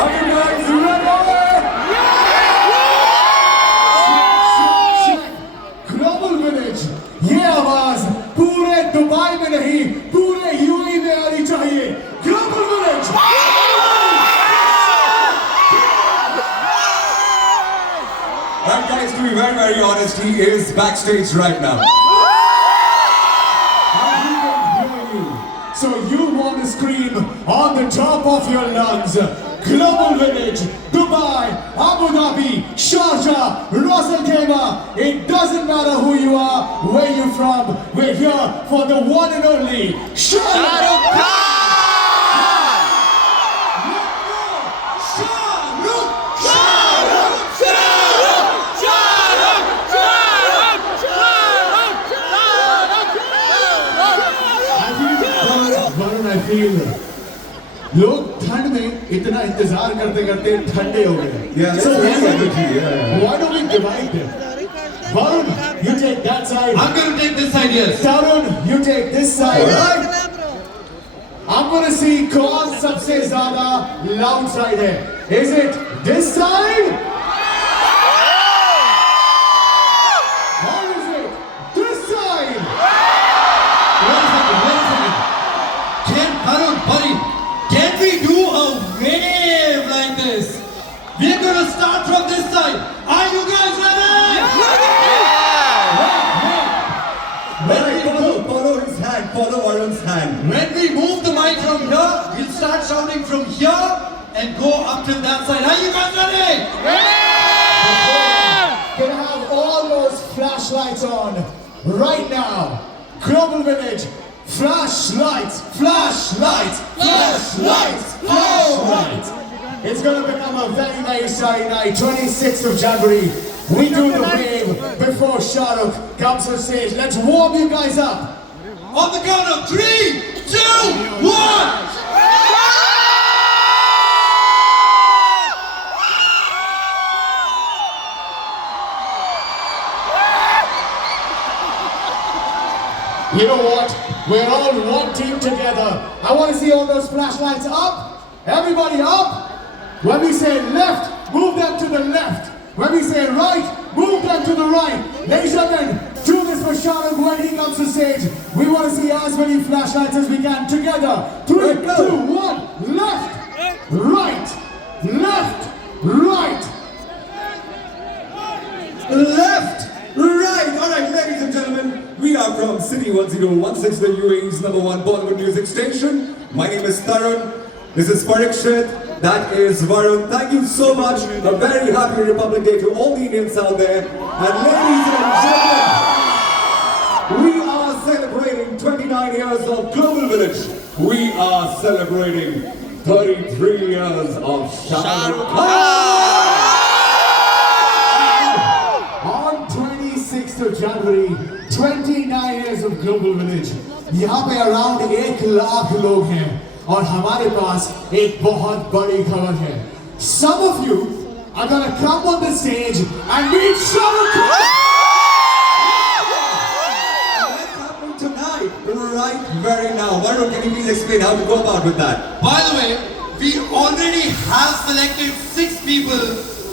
Are you guys ready? Global village ये आवाज पूरे दुबई में नहीं पूरे यूएई में आनी चाहिए global village And guys, to be very, very honest, he is backstage right now. And he can hear you. So you want to scream on the top of your lungs. Global Village, Dubai, Abu Dhabi, Sharjah, Ras Al Khaimah. It doesn't matter who you are, where you're from. We're here for the one and only Shah Rukh Khan. I feel लोग ठंड में इतना इंतजार करते करते ठंडे हो गए. Yeah, So yeah. why don't we divide them? Varun, you take that side. I'm going to take this side, yes. Tarun, you take this side. I'm going to see कौन सबसे ज़्यादा loud side है. Is it this side? Or is it this side? Wait a second. Can we do a wave like this? We're going to start from this side. Are you guys ready? Follow his hand, follow Varun's hand. When we move the mic from here, we'll start shouting from here and go up to that side. Are you guys ready? Can I have all those flashlights on right now? Global Village, flashlights, flashlights, flashlights, flashlights. It's gonna become a very, very exciting night. 26th of January. We do the wave before Shah Rukh comes on stage. Let's warm you guys up. On the count of 3, 2, 1. You know what? We're all one team together. I want to see all those flashlights up. Everybody up. When we say left, move them to the left. When we say right, move them to the right. Ladies and gentlemen, do this for Shah Rukh when he comes to stage. We want to see as many flashlights as we can together. 3, 2, 1. Left, right, left, right. Left, right. All right, ladies and gentlemen, we are from City 1016, the UAE's #1 Bollywood music station. My name is Tarun. This is Parikshit. That is Varun. Thank you so much. A very happy Republic Day to all the Indians out there. And ladies and gentlemen, we are celebrating 29 years of Global Village. We are celebrating 33 years of Shah Rukh Khan. On 26th of January, 29 years of Global Village. यहाँ पे around 1 lakh लोग हैं और हमारे पास एक बहुत बड़ी खबर है. Some of you are gonna come on the stage and meet Shah Rukh Khan. What's happening tonight? Right, very now. Varun, can you please explain how to go about with that? By the way, we already have selected 6 people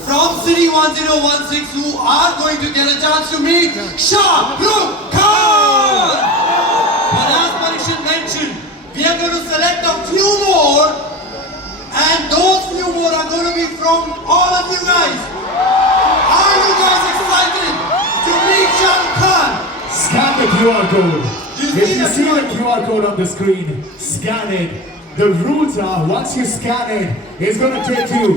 from City 1016 who are going to get a chance to meet Shah Rukh Khan. But as Parikshit mentioned, we are going to select a few more, and those few more are going to be from all of you guys. Are you guys excited to meet Shah Rukh Khan? Scan the QR code. You If see you the see QR the QR code on the screen, scan it. The rules are, once you scan it, it's going to take you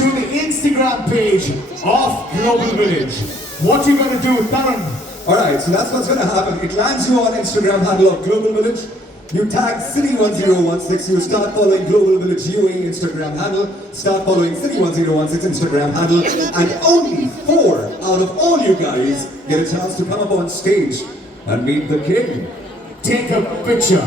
to the Instagram page of Global Village. What you going to do, Tarun? Alright, so that's what's gonna happen. It lands you on Instagram handle of Global Village. You tag City 1016, you start following Global Village UAE Instagram handle, start following City 1016 Instagram handle, and only 4 out of all you guys get a chance to come up on stage and meet the king. Take a picture.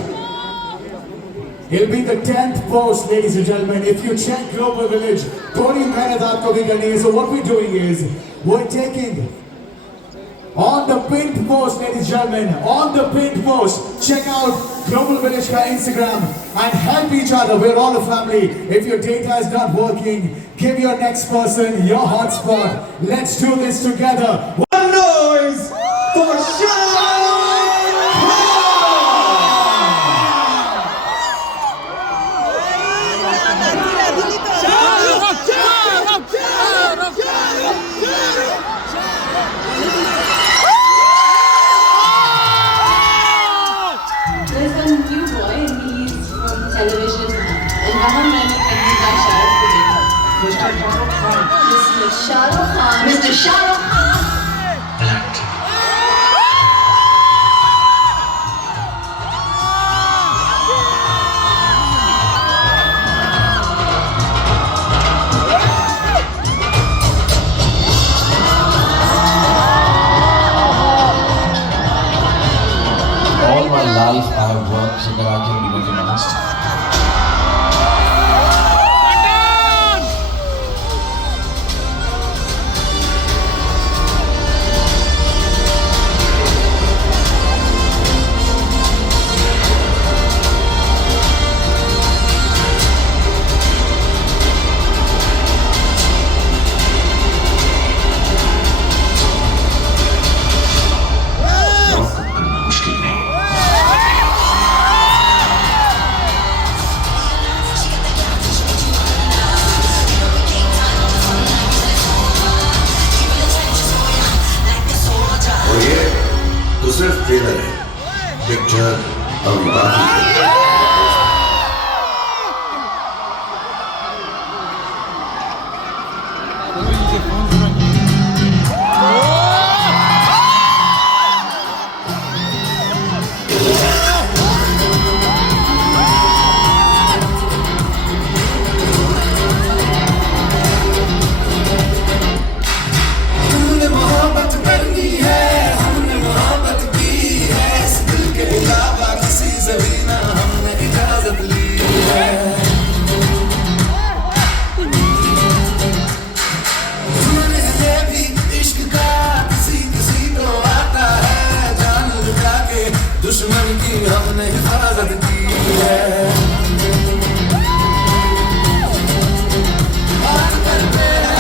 It'll be the 10th post, ladies and gentlemen. If you check Global Village, Tony Mehnat aapko bhi karni hai. So what we're doing is, we're taking on the pinned post, ladies and gentlemen, on the pinned post, check out Global Village ka Instagram and help each other. We're all a family. If your data is not working, give your next person your hotspot. Let's do this together. One noise for Shah There's a new boy and he's from television and वहाँ मैंने पहली बार शाहरुख को देखा. Mr. Shahrukh Khan. Mr. Shahrukh Khan. All my life I have worked so that I can be recognized. मुश्किल नहीं. और ये तो सिर्फ ट्रेलर है. पिक्चर अभी बाकी है. हमने मोहब्बत करनी है, हमने मोहब्बत की है, इस दिल के अलावा किसी से भी ना हमने इजाजत ली है. हमने भी इश्क का किसी किसी को आता है, जान लुटा के दुश्मन की हमने हिफाजत की है. बात करते हैं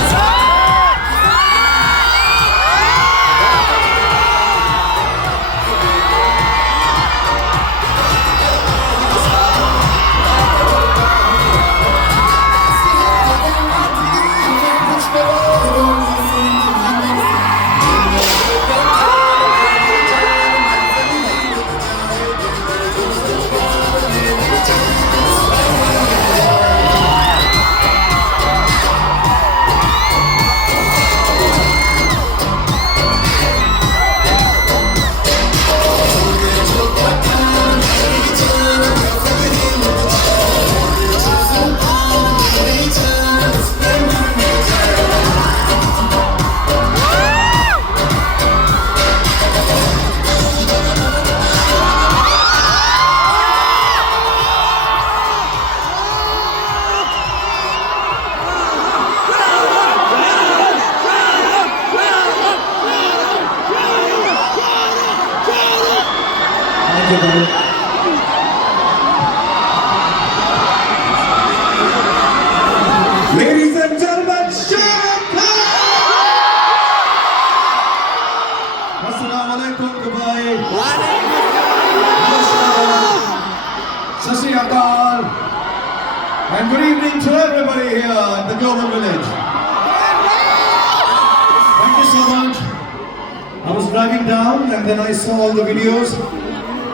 Ladies and gentlemen, Shah Khan! Assalamu alaikum, Dubai. Sat Shri Akal. And good evening to everybody here at the Global Village. Thank you so much. I was driving down and then I saw all the videos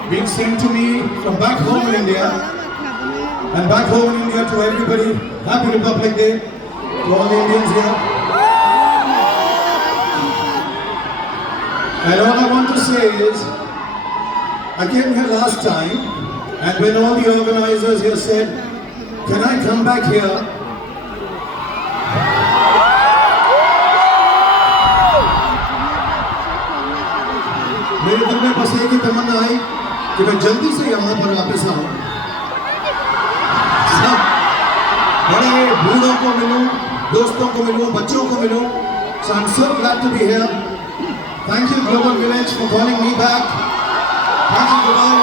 being sent to me from back home in India. And back home in India to everybody, Happy Republic Day to all the Indians here. And all I want to say is, I came here last time, and when all the organizers here said, can I come back here? मेरे दिल में बस एक ही तमन्ना आई कि मैं जल्दी से यहाँ पर वापस आऊँ. बड़े बूढ़ों को मिलूं, दोस्तों को मिलूं, बच्चों को मिलूं. So I'm so glad to be here. Thank you Global Village for calling me back. Thank you Dubai.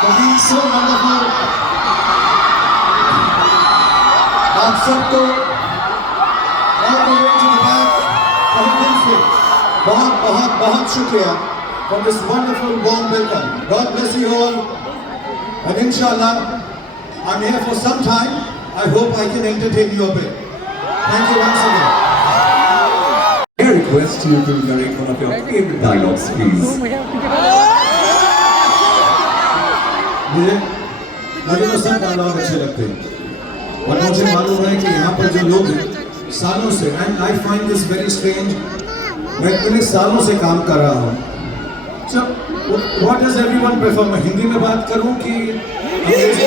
for being so wonderful. आप सबको all the way to the back, बहुत दिल से बहुत बहुत बहुत शुक्रिया for this wonderful warm welcome. God bless you all, and inshallah I'm here for some time. I hope I can entertain you a bit. Thank you once again. I request you to narrate one of your favorite dialogues, please. मुझे तो सब dialogue अच्छे लगते हैं, और मुझे मालूम है कि यहाँ पर जो लोग हैं सालों से, and I find this very strange, मैं इतने सालों से काम कर रहा हूँ. So what does everyone prefer? मैं हिंदी में बात करूँ कि अंग्रेजी?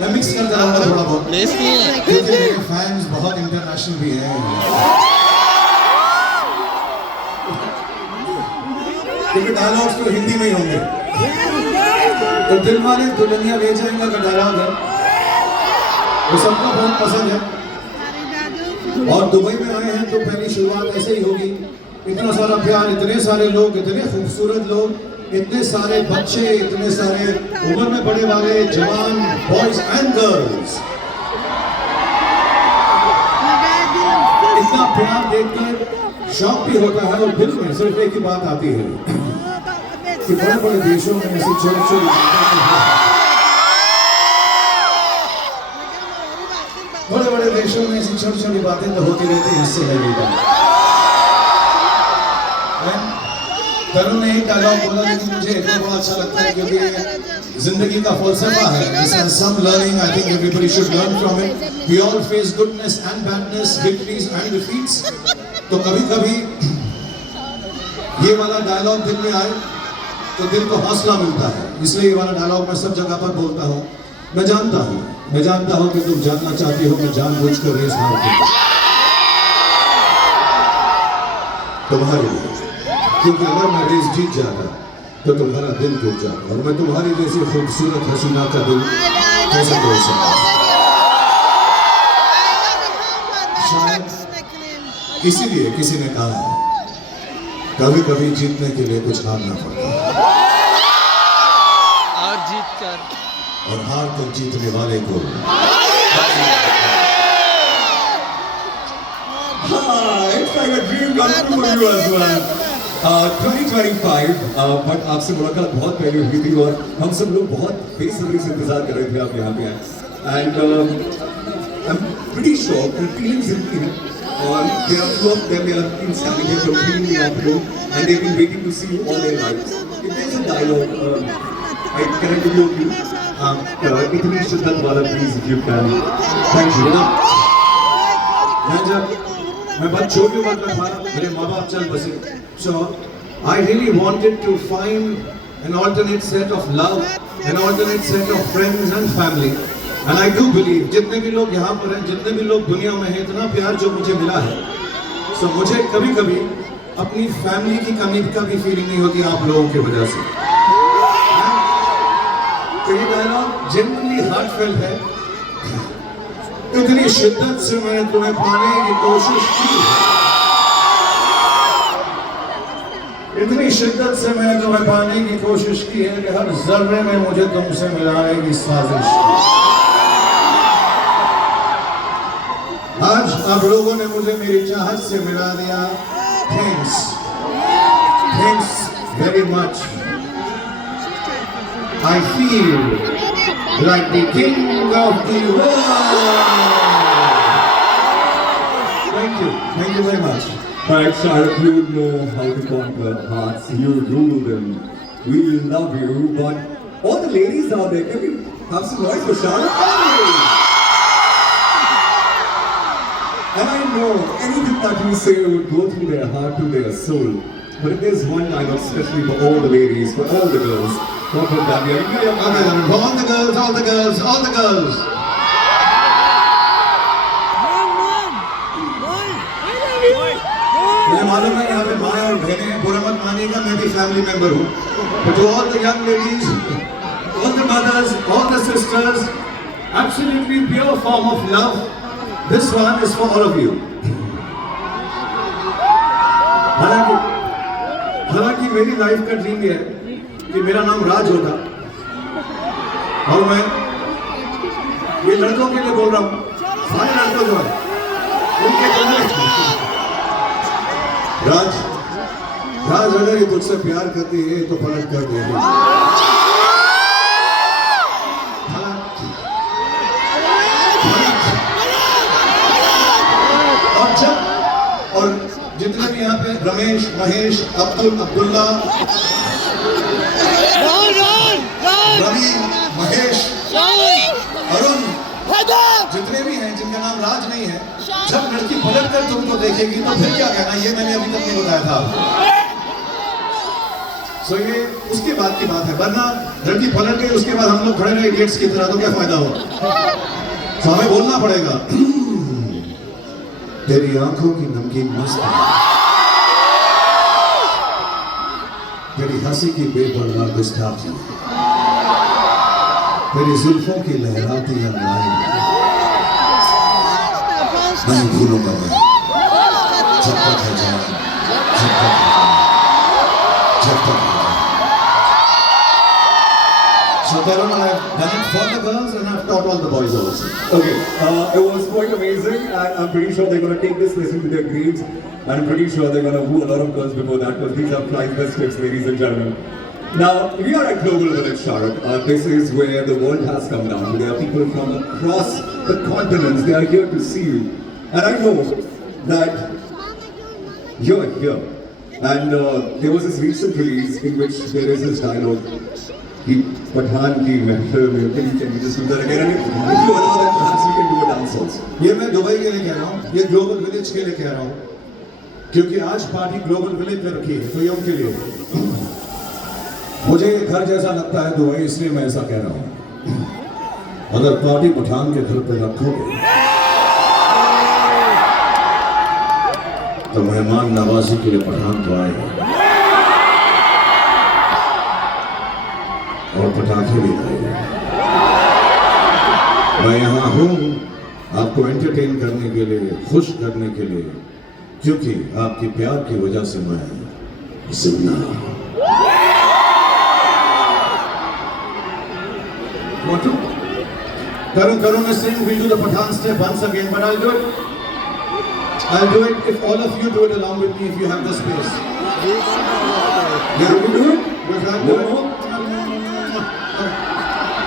मैं मिक्स कर रहा हूँ थोड़ा बहुत, क्योंकि मेरे फैंस बहुत इंटरनेशनल भी हैं. क्योंकि डायलॉग्स तो हिंदी में ही होंगे. तो दिल वाले दुल्हनिया ले जाएंगे का डायलॉग है, वो सबको बहुत पसंद है. और दुबई में आए हैं तो पहली शुरुआत ऐसे ही होगी. इतना सारा प्यार, इतने सारे लोग, इतने खूबसूरत लोग, इतने सारे बच्चे, इतने सारे उम्र में बड़े वाले, जवान, बॉयज एंड गर्ल्स. इतना प्यार देखकर शौक भी होता है, और दिल में सिर्फ एक ही बात आती है कि बड़े बड़े देशों में ऐसी छोटी छोटी बड़े बड़े देशों में ऐसी छोटी छोटी बातें तो होती रहती हैं. इससे लगेगा तरुण ने एक डायलॉग बोला, लेकिन मुझे इतना बहुत अच्छा लगता है क्योंकि जिंदगी का फलसफा है. This has some learning. I think everybody should learn from it. We all face goodness and badness, victories and defeats. तो कभी कभी ये वाला डायलॉग दिल में आए तो दिल को हौसला मिलता है. इसलिए ये वाला डायलॉग मैं सब जगह पर बोलता हूँ. मैं जानता हूँ कि तुम जानना चाहती हो, मैं जानबूझकर रेस हार दूंगा तुम्हारे लिए, क्योंकि अगर मैं रेस जीत जाता तो तुम्हारा दिल टूट जाता, और मैं तुम्हारी जैसी खूबसूरत हसीना का दिल कैसे तोड़ सकता. शायद इसीलिए किसी ने कहा है कभी कभी जीतने के लिए कुछ हारना पड़ता है, और हार कर जीतने वाले को It's like a dream come true for you as well. 2025, but आपसे मुलाकात बहुत पहले हुई थी और हम सब लोग बहुत बेसब्री से इंतजार कर रहे थे आप यहाँ पे आए. And I'm pretty sure the feelings in here, or there are two of them, they are in standing here completely off room, and they've been waiting to see you all their lives. If there's a dialogue, I can interview you. इतनी शिद्दत वाला please if you can. Thank you. मैं बहुत छोटी उम्र का था, मेरे माँ बाप चल बसे. So I really wanted to find an alternate set of love, an alternate set of friends and family. And I do believe जितने भी लोग यहाँ पर हैं, जितने भी लोग दुनिया में हैं, इतना प्यार जो मुझे मिला है, so मुझे कभी कभी अपनी फैमिली की कमी का भी फीलिंग नहीं होती आप लोगों की वजह से. तो ये डायलॉग जेन्युइनली हार्टफेल्ट है. इतनी शिद्दत से मैंने तुम्हें पाने की कोशिश की, इतनी शिद्दत से मैंने तुम्हें पाने की कोशिश की है कि हर जर्रे में मुझे तुमसे मिलाने की साजिश की. आज आप लोगों ने मुझे मेरी चाहत से मिला दिया. Thanks very much. I feel like the king of the world. Thank you very much. Right, Shahrukh, you know how to conquer hearts. You rule them. We love you, but all the ladies out there, can we have some noise for Shahrukh? And I know anything that you say would go through their heart, to their soul. But if there's one dialogue, especially for all the ladies, for all the girls, what would that be? For all the girls, all the girls, all the girls. मुझे मालूम है यहाँ पे माँ और बहनें हैं, बुरा मत मानिएगा, मैं भी फैमिली मेंबर हूँ. But to all the young ladies, all the mothers, all the sisters, absolutely pure form of love. This one is for all of you. हालांकि हालांकि मेरी लाइफ का ड्रीम ये है कि मेरा नाम राज होगा और मैं ये लड़कों के लिए बोल रहा हूँ, सारे लड़कों जो है उनके राज राज अगर ये तुझसे प्यार करती है तो पलट कर देगी। और जितने भी यहाँ पे रमेश, महेश, अब्दुल्ला, रवि, महेश, अरुण, जितने भी हैं जिनका नाम राज नहीं है, जब लड़की पलट कर तुमको देखेगी तो फिर क्या कहना, ये मैंने अभी तक नहीं बताया था। सो ये उसके बाद की बात है, वरना लड़की पलट गई उसके बाद हम लोग खड़े रहे इडियट्स की तरह तो क्या फायदा हो। तो हमें बोलना पड़ेगा तेरी आंखों की नमकीन मस्त है, तेरी हंसी की बेपरवाह गुस्ताखी, तेरी जुल्फों की लहराती अंगड़ाई नहीं भूलूंगा मैं जब तक है जान, जब तक है। So Tarun, I've done it for the girls and I've taught all the boys also. Okay, it was quite amazing. I'm pretty sure they're going to take this lesson to their graves, and I'm pretty sure they're going to woo a lot of girls before that, because these are priceless tips, ladies and gentlemen. Now, we are at Global Village, Shahrukh. This is where the world has come down. There are people from across the continents. They are here to see you. And I know that you're here. And there was this recent release in which there is this dialogue. Pathan की महफिल में can we just do that again? And if you allow that, perhaps we can do a dance also. ये मैं Dubai के लिए कह रहा हूँ, ये ग्लोबल विलेज के लिए कह रहा हूँ, क्योंकि आज पार्टी ग्लोबल विलेज में रखी है, तो ये उनके लिए। मुझे घर जैसा लगता है दुबई, इसलिए मैं ऐसा कह रहा हूँ। अगर पार्टी पठान के घर पे रखोगे तो मेहमान नवाजी के लिए पठान तो आएगा और पटाखे भी आएंगे। मैं यहाँ हूँ आपको एंटरटेन करने के लिए, खुश करने के लिए, क्योंकि आपके प्यार की वजह से मैं जिंदा हूँ। Tarun is saying we'll do the Pathan step once again, but I'll do it. I'll do it if all of you do it along with me, if you have the space. Yeah, we do it? No.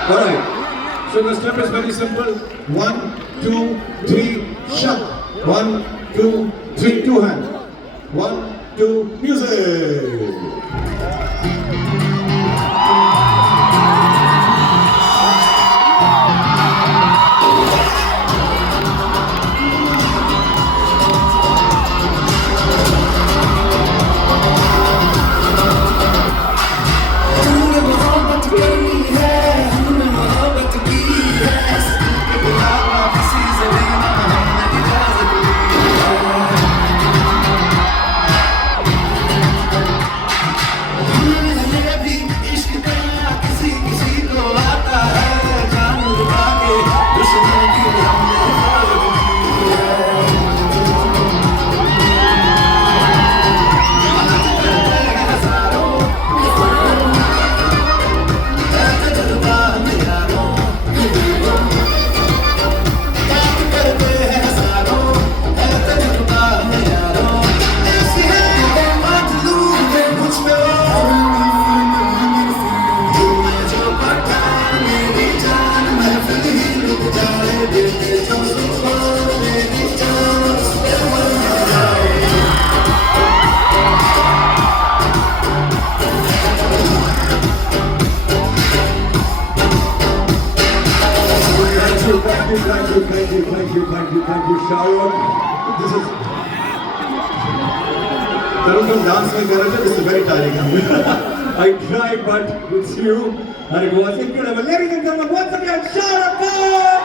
Alright. So the step is very simple. 1, 2, 3, shut. 1, 2, 3, two hands. 1, 2, music. Thank you, Shahrukh. This is Tarun from dance mein kar rahe the, this is very tiring. I tried, but it's you, and it was incredible. Ladies and gentlemen, once again, Shahrukh Khan!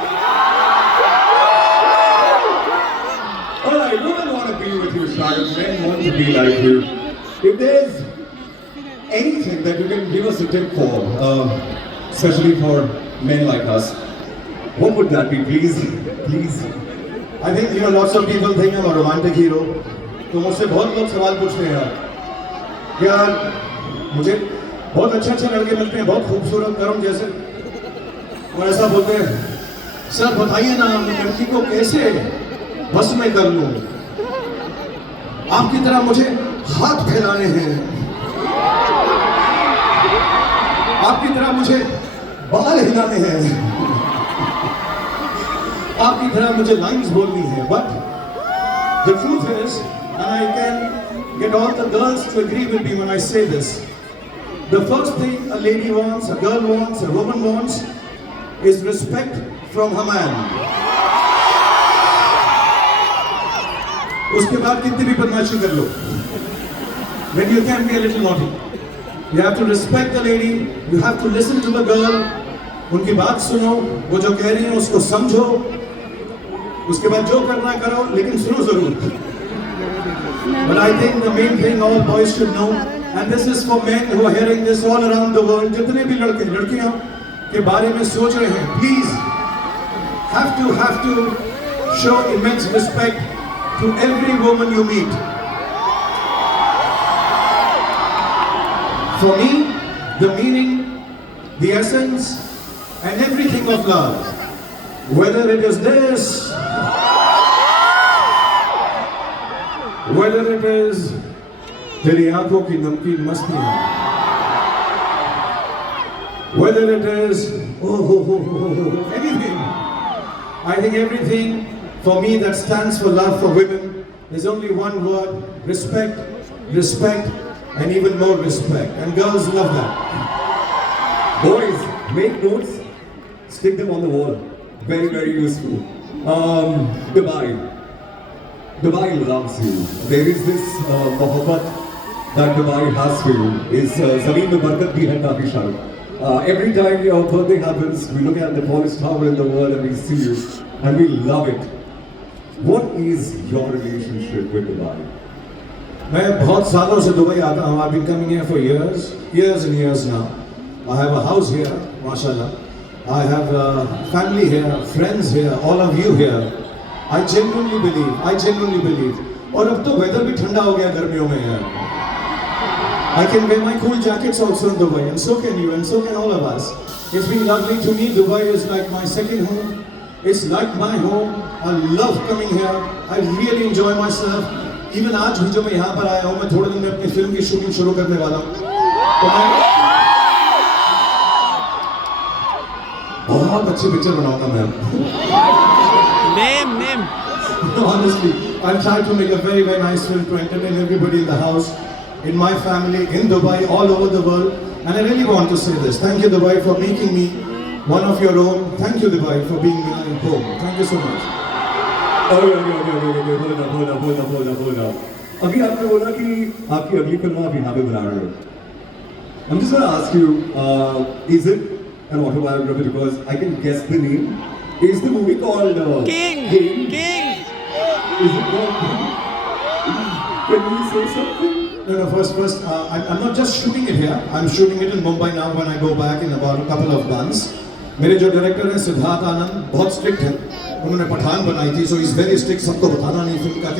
Alright, women want to be with you, Shahrukh. Men want to be like you. If there's anything that you can give us a tip for, especially for men like us, what would that be, please? Please. I think lots of people think I'm a romantic hero. तो मुझसे बहुत लोग सवाल पूछते हैं यार, यार मुझे बहुत अच्छे अच्छे लड़के मिलते हैं, बहुत खूबसूरत करम जैसे, और ऐसा बोलते हैं सर बताइए ना मैं लड़की को कैसे बस में कर लूं, आपकी तरह मुझे हाथ फैलाने हैं, आपकी तरह मुझे बाल हिलाने हैं, आपकी तरह मुझे लाइंस बोलनी है, but the truth is, and I can get all the girls to agree with me when I say this, the first thing a lady wants, a girl wants, a woman wants is respect from her man. उसके बाद कितनी भी बदमाशी कर लो, when you can be a little naughty, you have to respect the lady, you have to listen to the girl, उनकी बात सुनो, वो जो कह रही है उसको समझो, उसके बाद जो करना करो, लेकिन सुनो जरूर. But I think the main thing all boys should know, and this is for men who are hearing this all around the world, जितने भी लड़के लड़कियां के बारे में सोच रहे हैं, please have to show immense respect to every woman you meet. For me, the meaning, the essence, and everything of love, whether it is this, whether it is तेरी आंखों की नमकीन मस्तियां, whether it is anything, I think everything for me that stands for love for women is only one word: respect, respect, and even more respect. And girls love that. Boys, make notes, stick them on the wall. Very, very useful. Dubai loves you. There is this mohabbat that Dubai has for you. Is Zameen mein barakat bhi hai kafi shar. Every time your birthday happens, we look at the tallest tower in the world and we see you, and we love it. What is your relationship with Dubai? मैं बहुत सालों से Dubai आता हूँ. I've been coming here for years and years now. I have a house here, mashallah. I have family here, friends here, all of you here. I genuinely believe. और अब तो weather भी ठंडा हो गया गर्मियों में यार. I can wear my cool jackets also in Dubai, and so can you, and so can all of us. It's been lovely to me. Dubai is like my second home. It's like my home. I love coming here. I really enjoy myself. Even आज भी जो मैं यहाँ पर आया हूँ, मैं थोड़े दिन में अपनी फिल्म की शूटिंग शुरू करने वाला हूँ. तो मैं बहुत अच्छी पिक्चर बनाऊंगा मैं. Name. Honestly, I'll try to make a very, very nice film to entertain everybody in the house, in my family, in Dubai, all over the world. And I really want to say this. Thank you, Dubai, for making me one of your own. Thank you, Dubai, for being my home. Thank you so much. hold up. अभी आपने बोला कि आपकी अगली film आप यहाँ पे बना रहे हो. I'm just going to ask you, is it an autobiography? Because I can guess the name. Is the movie called King. Is it called King? Can you say something? No, first, I'm not just shooting it here. I'm shooting it in Mumbai now when I go back in about a couple of months. मेरे जो director हैं सिद्धार्थ आनंद बहुत strict हैं. उन्होंने पठान बनाई थी, so he's very strict. सबको बताना नहीं फिल्म का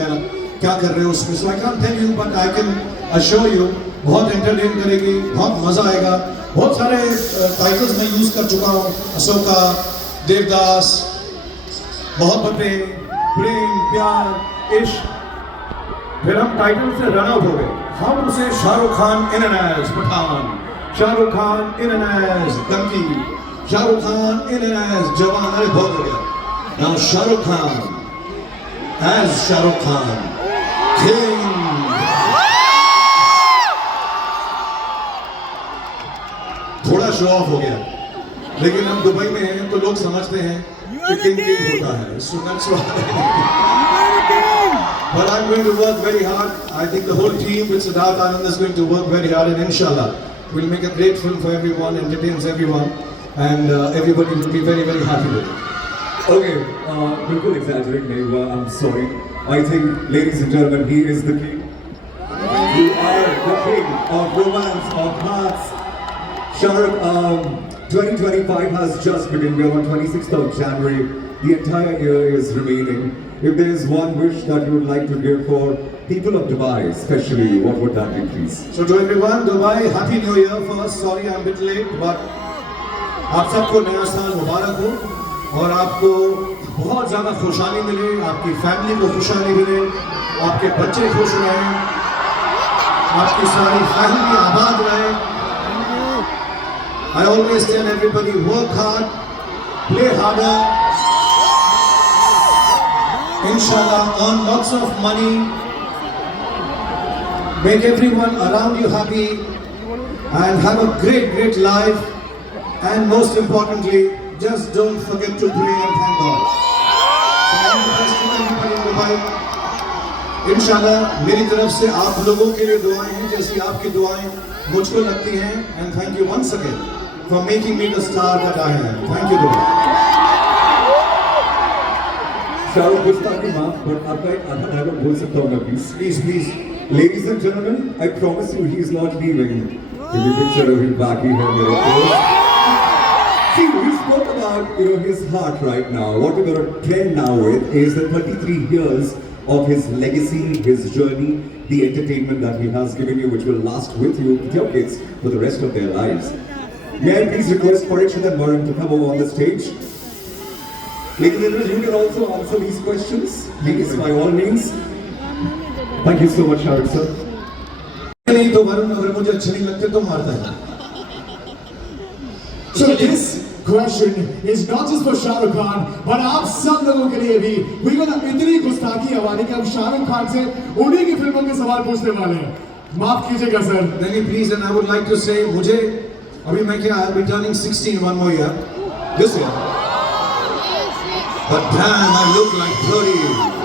क्या कर रहे हो उसमें. So I can't tell you, but I can assure you, बहुत entertain करेगी, बहुत मजा आएगा. बहुत सारे टाइटल्स मैं यूज कर चुका हूँ. अशोका, देवदास, मोहब्बतें, प्रेम, प्यार, इश्क. फिर हम टाइटल से रन आउट हो गए. हम उसे Shahrukh Khan in and as Pathaan, Shahrukh Khan in and as Dunki, Shahrukh Khan in and as Jawan. अरे बहुत हो गया. Now Shahrukh Khan as Shahrukh Khan, King. थोड़ा शो ऑफ हो गया, लेकिन हम दुबई में हैं तो लोग समझते हैं कि किंग होता है. So that's why. But I'm going to work very hard. I think the whole team with Siddharth Anand is going to work very hard, and inshallah we'll make a great film for everyone, entertains everyone, and everybody will be very, very happy with it. Okay, बिल्कुल exaggerate नहीं हुआ. I'm sorry. I think, ladies and gentlemen, he is the king. You are the king of romance, of hearts. Shahrukh, 2025 has just begun. We are on 26th of January. The entire year is remaining. If there is one wish that you would like to give for people of Dubai, especially, what would that be, please? So to everyone, Dubai, Happy New Year first. Sorry I'm a bit late, but आप सबको नया साल मुबारक हो और आपको बहुत ज़्यादा खुशहाली मिले, आपकी फैमिली को खुशहाली मिले, आपके बच्चे खुश रहें, आपकी सारी फैमिली आबाद रहे. I always tell everybody, work hard, play harder, inshallah earn lots of money, make everyone around you happy and have a great life, and most importantly, just don't forget to pray and thank God. All the best to everybody in Dubai. इंशाल्लाह मेरी तरफ से आप लोगों के लिए दुआएं हैं जैसी आपकी दुआएं मुझको लगती हैं. And thank you once again for making me the star that I am. Thank you, Dubai. Shahrukh, गुस्ताखी माफ, but आपका एक आधा डायलॉग बोल सकता हूँ मैं, please? Please. Ladies and gentlemen, I promise you he is not leaving. Give me a picture of him back here, मेरे दोस्त. See, we spoke about his heart right now. What we're going to trend now with is the 33 years of his legacy, his journey, the entertainment that he has given you, which will last with you, with your kids, for the rest of their lives. May I please request Parikshit and Varun to come over on the stage? Ladies and gentlemen, you can also answer these questions, please, by all means. Thank you so much, Shahrukh sir. नहीं तो वरुण अगर मुझे अच्छे नहीं लगते तो मारता है. So this question is not just for Shah Rukh Khan, but आप सब लोगों के लिए भी. We're gonna इतनी गुस्ताखी हवाले कि हम शाह रुख खान से उन्हीं की फिल्मों के सवाल पूछने वाले हैं. माफ कीजिएगा सर. नहीं please, and I would like to say मुझे अभी मैं क्या I'll be turning 16 one more year this year. But damn, I look like 30.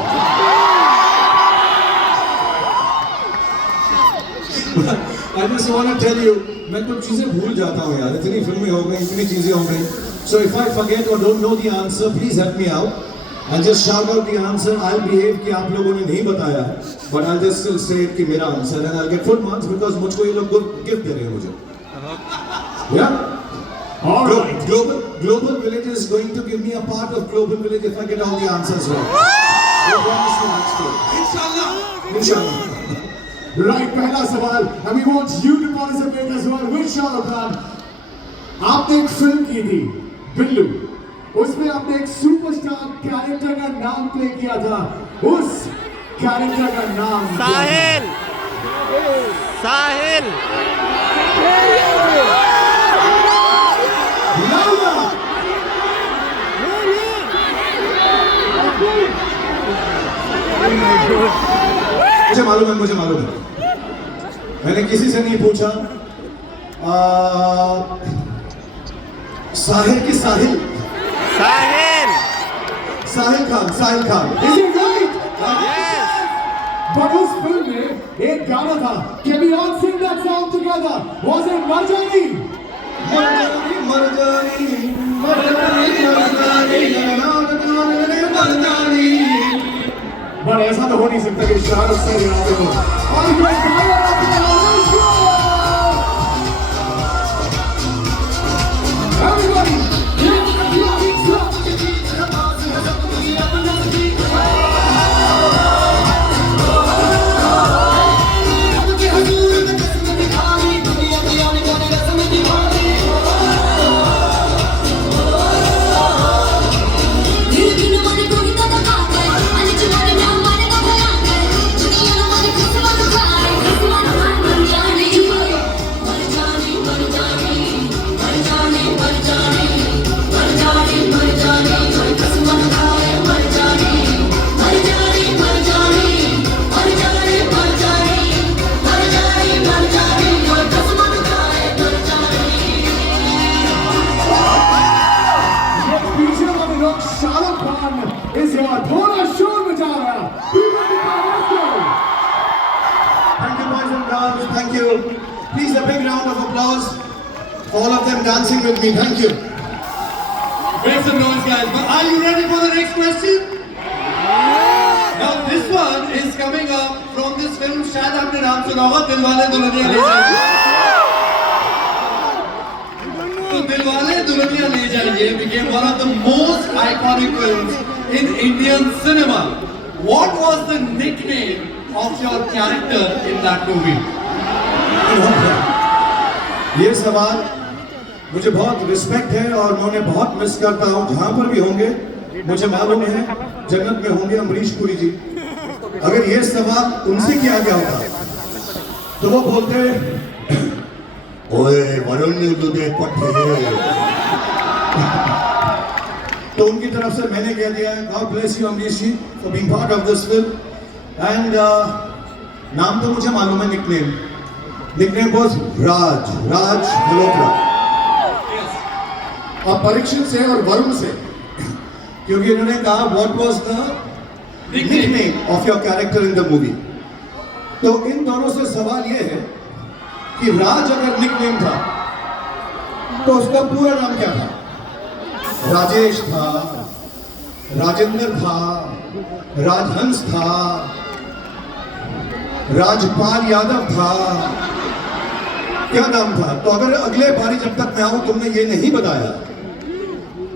I just want to tell you, मैं कुछ चीजें भूल जाता हूँ यार. इतनी फिल्में हो गई, इतनी चीजें हो गई. So if I forget or don't know the answer, please help me out and just shout out the answer. I'll behave कि आप लोगों ने नहीं बताया, but I'll just still say it कि मेरा answer, and I'll get full marks because मुझको ये लोग good gift दे रहे हैं मुझे. Yeah. All right. Global Village is going to give me a part of Global Village if I get all the answers right. I promise you next year. Inshallah. Right, पहला सवाल, and we want you to participate as well with Shah Rukh Khan. आपने एक film की थी, बिल्लू. उसमें आपने एक superstar character का नाम प्ले किया था. उस कैरेक्टर का नाम साहिल. मुझे मालूम है. मैंने किसी से नहीं पूछा. साहिल की Sahil Khan. Is it right? Yes. But उस फिल्म में एक गाना था. Can we all sing that song together? Was it Marjani? पर ऐसा तो हो नहीं सकता कि शाहरुख सर यहाँ पे हो. और ये गाना everybody. Thank you. Please a big round of applause. All of them dancing with me. Thank you. Make some noise, guys. But are you ready for the next question? Now this one is coming up from this film. शायद आपने नाम सुना होगा, दिलवाले दुल्हनिया ले जाएंगे. तो दिलवाले दुल्हनिया ले जाएंगे became one of the most iconic films in Indian cinema. What was the nickname of your character in that movie? ये सवाल मुझे बहुत रिस्पेक्ट है और मैं उन्हें बहुत मिस करता हूँ जहाँ पर भी होंगे। मुझे मालूम है जन्नत में होंगे अमरीश पुरी जी। अगर ये सवाल उनसे किया गया होता तो वो बोलते ओए वरुण दुबे पट्टे तो उनकी तरफ से मैंने कह दिया है God bless you Amrish ji for being part of this film and नाम तो मुझे मालूम है निकनेम वाज राज मल्होत्रा। अब परीक्षित से और वरुण से क्योंकि उन्होंने कहा what was the nickname of your character in the movie, तो इन दोनों से सवाल ये है कि राज अगर निकनेम था तो उसका पूरा नाम क्या था? राजेश था, राजेंद्र था, राजहंस था, राजपाल यादव था, क्या नाम था? तो अगर अगले बारी जब तक मैं आऊं तुमने ये नहीं बताया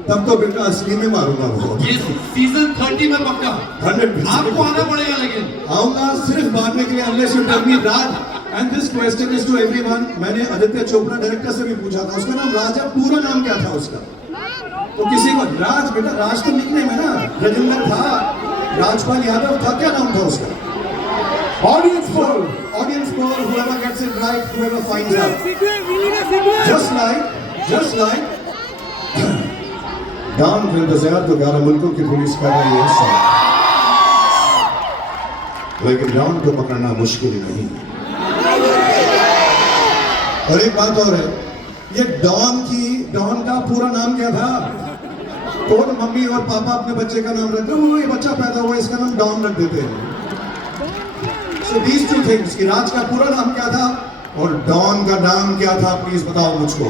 तब तो बेटा असली में मारूंगा वो। ये सीजन 30 में पक्का 100% आपको आना पड़ेगा, लेकिन आऊंगा सिर्फ मारने के लिए unless you tell me Raj. And this question is to everyone. मैंने आदित्य चोपड़ा डायरेक्टर से भी पूछा था, उसका नाम राज है, पूरा नाम क्या था उसका? तो किसी को राज, बेटा राज तो निकनेम है ना, राजेंद्र था, राजपाल यादव था, क्या नाम था उसका? Audience poll. Whoever gets it right, whoever finds out. Just like Don film इंतजार तो 11 मुल्कों की पुलिस कर रही है सब, लेकिन डॉन को पकड़ना मुश्किल नहीं। और एक बात और है, ये डॉन का पूरा नाम क्या था? कौन मम्मी और पापा अपने बच्चे का नाम रखते हैं? ये बच्चा पैदा हुआ इसका नाम डॉन रख देते हैं। So these two things कि राज का पूरा नाम क्या था और डॉन का नाम क्या था, प्लीज बताओ मुझको।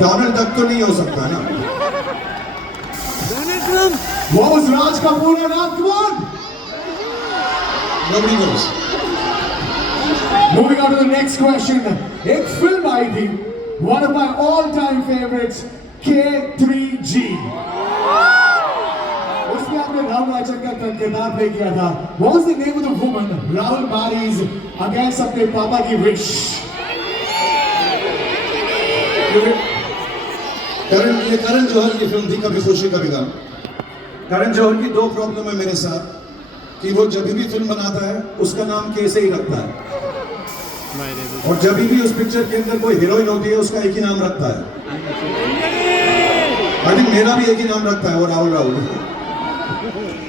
डोनाल्ड डक तो नहीं हो सकता ना? What was Raj का पूरा नाम? Come on. Nobody knows. Moving on to the next question. एक फिल्म आई थी, one of my all-time favorites, K3G. उसमें आपने राहुल रायचंद्र का किरदार प्ले किया था। What was the name of the woman Rahul marries against अपने पापा की wish? करण जौहर की फिल्म थी कभी खुशी कभी गम। करण जौहर की दो प्रॉब्लम है मेरे साथ, कि वो जब भी फिल्म बनाता है उसका नाम कैसे ही रखता है, और जब भी उस पिक्चर के अंदर कोई हीरोइन होती है उसका एक ही नाम रखता है। आई थिंक मेरा भी एक ही नाम रखता है, वो राहुल।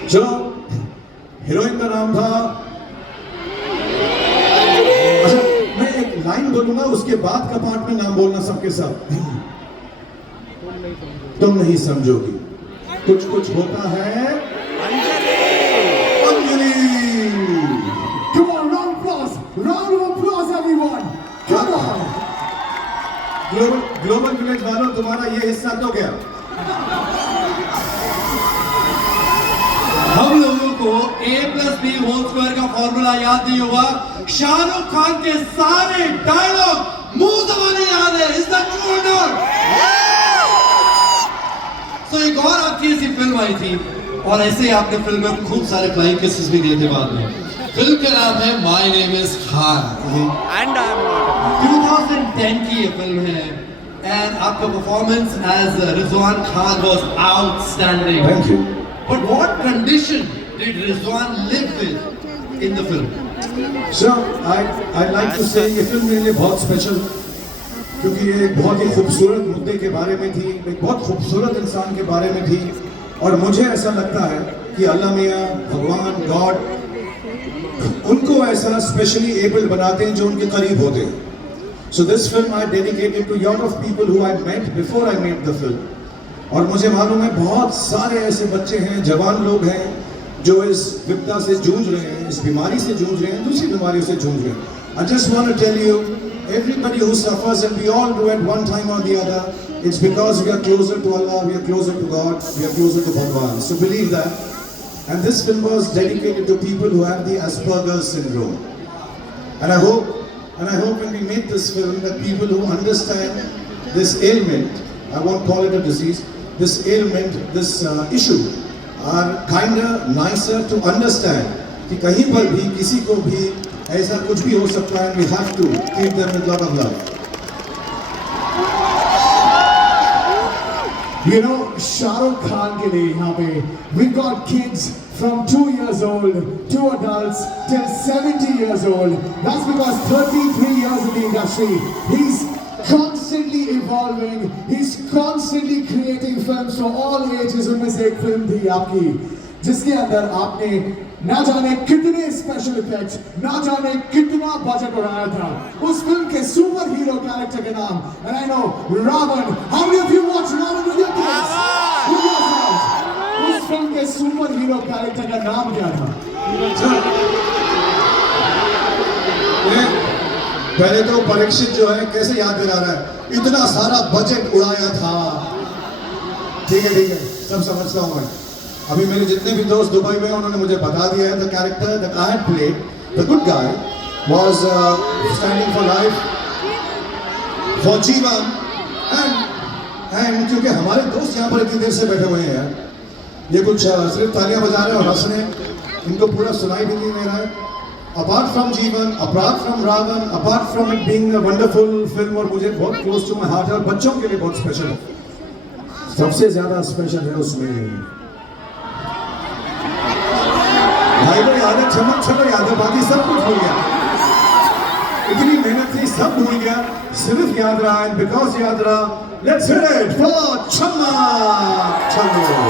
चलो, हीरोइन का नाम था, अच्छा मैं एक लाइन बोलूंगा उसके बाद का पार्ट में नाम बोलना सबके साथ। तुम नहीं समझोगी, कुछ होता है Anjali. Come on, round of applause everyone. Come on. Global village वालों, तुम्हारा ये हिस्सा तो गया। हम लोगों को A+B होल स्क्वायर का फॉर्मूला याद नहीं होगा। शाहरुख खान के सारे डायलॉग मुंह जबानी याद है। इज दैट ट्रू और नॉट? तो एक और आपकी ऐसी फिल्म आई थी, और ऐसे ही आपने फिल्म में खूब सारे फ्लाइंग किसेस भी दिए थे बाद में। फिल्म का नाम है माय नेम इज खान। 2010 की ये फिल्म है, एंड आपका performance as Rizwan Khan was outstanding. Thank you. But what condition did Rizwan live with in the film? So I'd like to say ये फिल्म मेरे लिए बहुत स्पेशल, क्योंकि ये एक बहुत ही खूबसूरत मुद्दे के बारे में थी, एक बहुत खूबसूरत इंसान के बारे में थी, और मुझे ऐसा लगता है कि अल्लाह मियाँ, भगवान, गॉड उनको ऐसा स्पेशली एबल्ड बनाते हैं जो उनके करीब होते हैं। So this film I dedicated to lot of people who I met before I made the film. और मुझे मालूम है बहुत सारे ऐसे बच्चे हैं, जवान लोग हैं जो इस विपदा से जूझ रहे हैं, इस बीमारी से जूझ रहे हैं, दूसरी बीमारियों से जूझ रहे हैं। I just want to tell you, everybody who suffers, and we all do at one time or the other, it's because we are closer to Allah, we are closer to God, we are closer to Bhagwan. So believe that. And this film was dedicated to people who have the Asperger's syndrome. And I hope when we make this film that people who understand this ailment, I won't call it a disease, this ailment, this issue, are kinder, nicer to understand कि कहीं पर भी किसी को भी ऐसा कुछ भी हो सकता है. We have to treat them with lot of love. You know, Shahrukh Khan के लिए यहाँ पे we got kids from 2 years old to adults till 70 years old. That's because 33 years in the industry. He's constantly evolving. He's constantly creating films for all ages. उनमें से एक film थी आपकी जिसके अंदर आपने ना जाने कितने स्पेशल इफेक्ट्स, ना जाने कितना बजट उड़ाया था. उस फिल्म के सुपर हीरो कैरेक्टर के नाम, and I know Ravan. How many of you watch Ravan with your kids? With your friends? उस फिल्म के सुपर हीरो कैरेक्टर का नाम क्या था? पहले तो परीक्षित जो है कैसे याद दिला रहा है, इतना सारा बजट उड़ाया था. ठीक है, सब समझता हूँ मैं. अभी मेरे जितने भी दोस्त दुबई में उन्होंने मुझे बता दिया है, the character that I had played, the good guy, was standing for life for जीवन. एंड क्योंकि हमारे दोस्त यहाँ पर इतनी देर से बैठे हुए हैं, ये कुछ सिर्फ तालियां बजा रहे हैं और हंस रहे हैं, इनको पूरा सुनाई भी नहीं दे रहा है. Apart from Jeevan, apart from Ravan, apart from it being a wonderful film और मुझे बहुत क्लोज टू माय हार्ट है और बच्चों के लिए बहुत स्पेशल है. सबसे ज्यादा स्पेशल है उसमें भाई को याद है, चमक छलो याद है, बाकी सब कुछ भूल गया. इतनी मेहनत थी, सब भूल गया, सिर्फ याद रहा. एंड बिकॉज याद रहा, लेट्स हिट इट फॉर चमक छलो.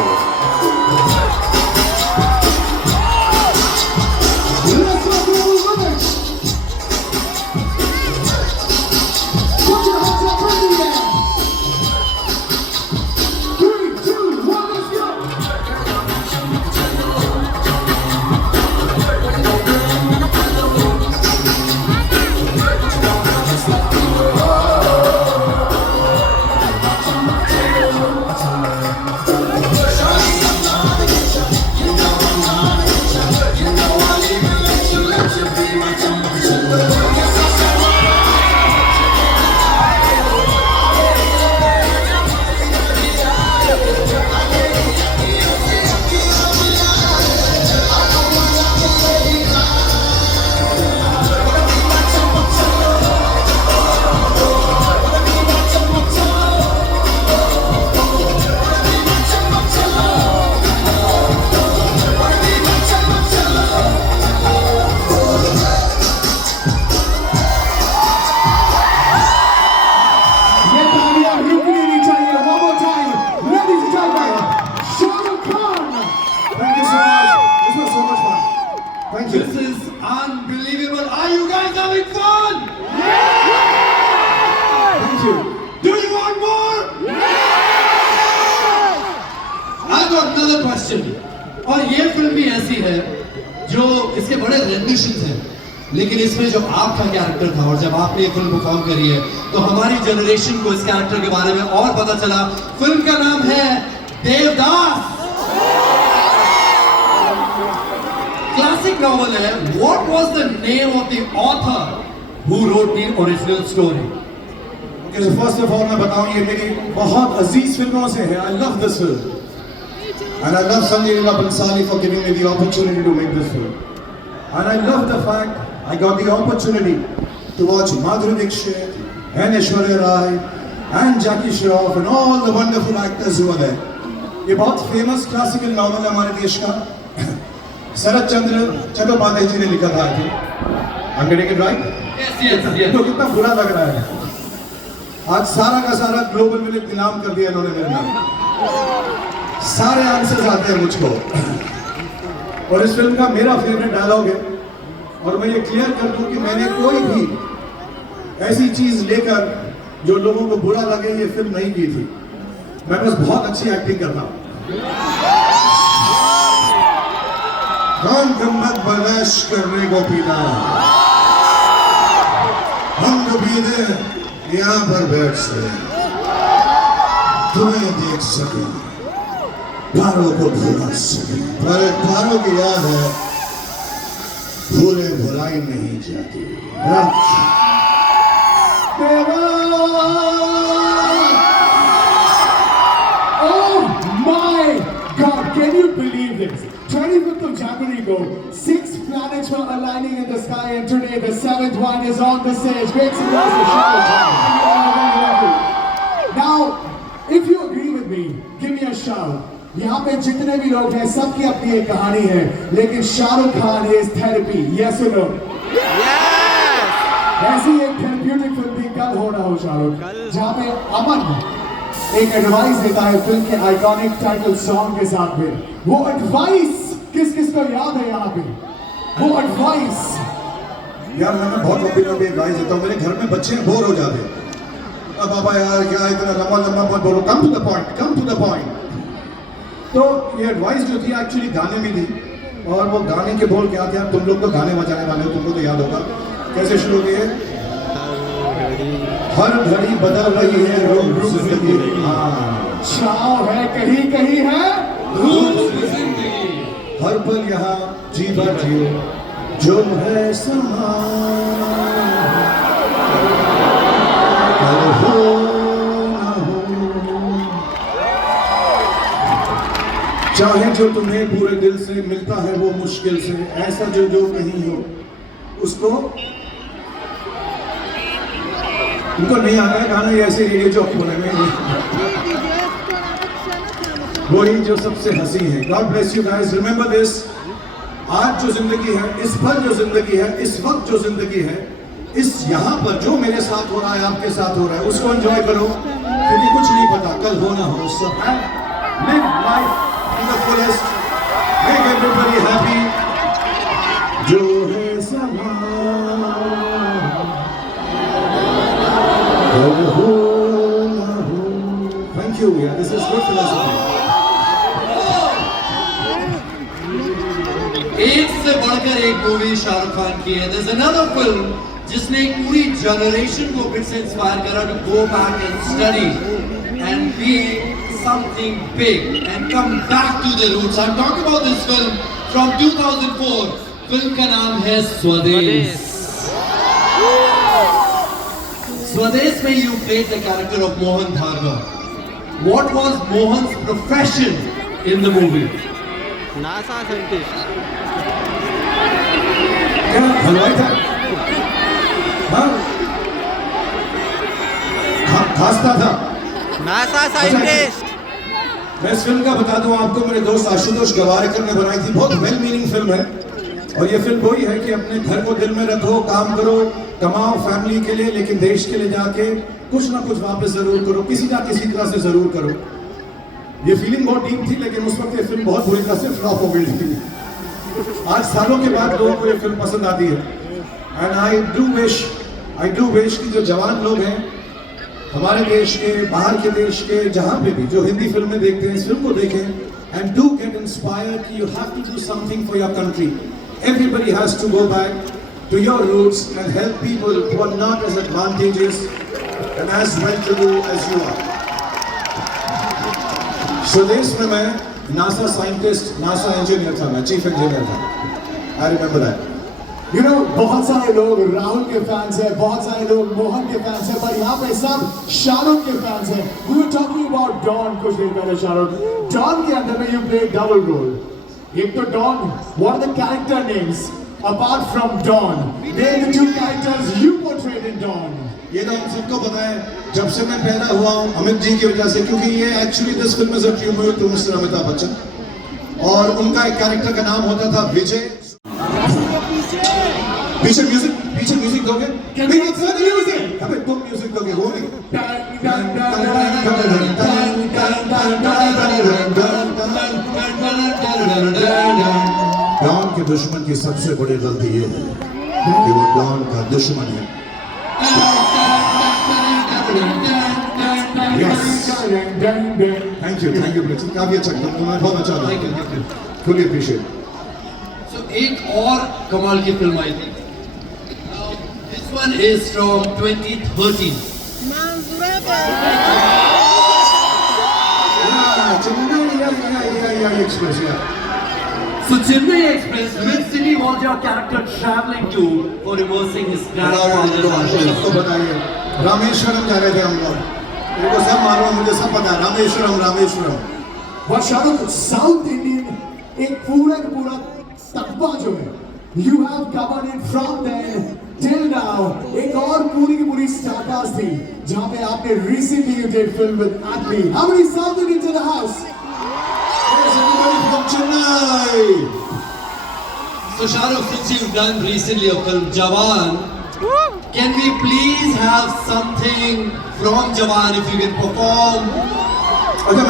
This is unbelievable. Are you guys having fun? Thank you. Do you want more? I've got another question. और ये फिल्म भी ऐसी है जो इसके बड़े रेंडिशंस हैं, लेकिन इसमें जो आपका कैरेक्टर था और जब आपने ये फिल्म परफॉर्म करी है तो हमारी जनरेशन को इस कैरेक्टर के बारे में और पता चला. फिल्म का नाम है देवदास. क्लासिक नॉवल है. What was the name of the author who wrote the original story? Okay, so first of all मैं बताऊं, ये मेरी बहुत अजीज फिल्मों से है. I love this film. And I love Sanjay Leela Bhansali for giving me the opportunity to make this film. And I love the fact I got the opportunity to watch Madhuri Dixit and Aishwarya Rai and Jackie Shroff and all the wonderful actors who are there. ये बहुत famous classical novel है हमारे देश का. शरद चंद्र चट्टोपाध्याय जी ने लिखा था. I'm getting it right? Yes. तो कितना बुरा लग रहा है. आज सारा का सारा ग्लोबल विलेज इनाम कर दिया इन्होंने मेरे नाम. सारे आंसर्स आते हैं मुझको. और इस फिल्म का मेरा फेवरेट डायलॉग है, और मैं ये क्लियर कर दूं कि मैंने कोई भी ऐसी चीज लेकर जो लोगों को बुरा लगे ये फिल्म नहीं की थी. मैं बस बहुत अच्छी एक्टिंग करता हूं. कौन गम्मत बर्दाश्त करने को पीना, हम तो पीते यहाँ पर बैठ से तुम्हें देख सके, प्यारों को भुला सके, पर प्यारों की याद है भूले भुलाई नहीं जाती. Oh my God, can you believe this? 25th of January को 6 planets were aligning in the sky, and today the seventh one is on the stage. Make some noise for Shah Rukh Khan. Now, if you agree with me, give me a shout. यहाँ पे जितने भी लोग हैं, सबकी अपनी एक कहानी है, लेकिन Shahrukh Khan is therapy. Yes or no? ऐसी एक थेरेप्यूटिक फिल्म भी कल हो रहा हो शाहरुख, जहाँ पे अमन एक एडवाइस देता है फिल्म के आइकॉनिक टाइटल सॉन्ग के साथ में। वो एडवाइस किस किस को याद है यहाँ पे? वो एडवाइस यार मैं बहुत लंबी एडवाइस देता हूँ, मेरे घर में बच्चे बोर हो जाते हैं। अब पापा यार क्या इतना लंबा मत बोलो, कम टू द पॉइंट। तो ये एडवाइस जो थी एक्चुअली गाने में थी, और वो गाने के बोल क्या थे, आप तुम लोग तो गाने बजाने वाले हो, तुमको तो याद होगा। कैसे शुरू किए? हर घड़ी बदल रही है रूप जिंदगी, हाँ छाँव है कहीं कहीं है रूप जिंदगी, हर पल यहाँ जी भर जियो जो है समा, कल हो ना हो, चाहे जो तुम्हें पूरे दिल से मिलता है वो मुश्किल से, ऐसा जो कहीं हो उसको। उनको नहीं आता है गाना, ये ऐसे रेडियो जॉकी बोलेंगे, वही जो सबसे हंसी है। God bless you guys, remember this. आज जो जिंदगी है, इस पल जो जिंदगी है, इस वक्त जो जिंदगी है, इस यहाँ पर जो मेरे साथ हो रहा है, आपके साथ हो रहा है, उसको एंजॉय करो, क्योंकि कुछ नहीं पता कल हो ना हो। So live life to the fullest, make everybody happy, जो है समा कल हो ना हो। Thank you, yeah, this is good philosophy. एक से बढ़कर एक मूवी शाहरुख खान की है। There's another film जिसने एक पूरी जनरेशन को फिर से इंस्पायर करा to go back and study and be something big and come back to the roots. I'm talking about this film from 2004. Film का नाम है स्वदेश। स्वदेश में you played the character of Mohan Bhargava. What was Mohan's profession in the movie? NASA scientist. क्या हलवाई था? हाँ? खास्ता था? NASA scientist. मैं इस फिल्म का बता दूं आपको, मेरे दोस्त आशुतोष गवारेकर ने बनाई थी। बहुत वेल मीनिंग फिल्म है, और ये फिल्म वही है कि अपने घर को दिल में रखो, काम करो, कमाओ फैमिली के लिए, लेकिन देश के लिए जाके कुछ ना कुछ वापस जरूर करो, किसी ना किसी तरह से जरूर करो। ये फीलिंग बहुत डीप थी, लेकिन उस वक्त ये फिल्म बहुत बुरी तरह से फ्लॉप हो गई थी। आज सालों के बाद लोगों को ये फिल्म पसंद आती है। एंड आई डू विश कि जो जवान लोग हैं हमारे देश के, बाहर के देश के, जहाँ पे भी जो हिंदी फिल्में देखते हैं, इस फिल्म को देखें एंड डू गेट इंस्पायर्ड कि you have to do something for your country. Everybody has to go back to your roots and help people who are not as advantageous and as well-to-do as you are. स्वदेश में मैं NASA scientist, NASA engineer था, मैं chief engineer था। I remember that. You know, बहुत सारे लोग राहुल के फैंस हैं, बहुत सारे लोग मोहन के फैंस हैं, पर यहाँ पे सब शाहरुख के फैंस हैं। We were talking about Dawn कुछ देर पहले शाहरुख। Dawn के अंदर में you play double role. एक तो Dawn, what are the character names apart from Dawn? They are the two characters you portrayed in Dawn. ये तो हम सबको पता है, जब से मैं पैदा हुआ हूँ अमित जी की वजह से, क्योंकि ये actually this film is a tribute to mister Amitabh Bachchan, और उनका एक कैरेक्टर का नाम होता था विजय। पीछे म्यूजिक दोगे? अबे तुम म्यूजिक दोगे, वो नहीं। डॉन के दुश्मन की सबसे बड़ी गलती ये है कि वो डॉन का दुश्मन है। थैंक यू प्लीज, काफी अच्छा, तुम्हें बहुत अच्छा लगा, फुली अप्रिशिएट। So एक और कमाल की फिल्म आई थी। This one is from 2013. Chennai Express, yeah. So Chennai Express, which city was your character traveling to for reversing his grandfather's ashes? सबको बताइए, रामेश्वरम जा रहे थे हम लोग। मेरे को सब मालूम, मुझे सब पता है, रामेश्वरम। और शाहरुख साउथ इंडियन एक पूरा का पूरा तकबा जो है, you have covered it from then till now. एक और पूरी की पूरी starcast थी जहाँ पे आपने recently you did film with Atlee. How many South Indians in the house? Yes, everybody from Chennai. So Shahrukh, since you've done recently a film Jawan, can we please have something from Jawan if you can perform? Okay,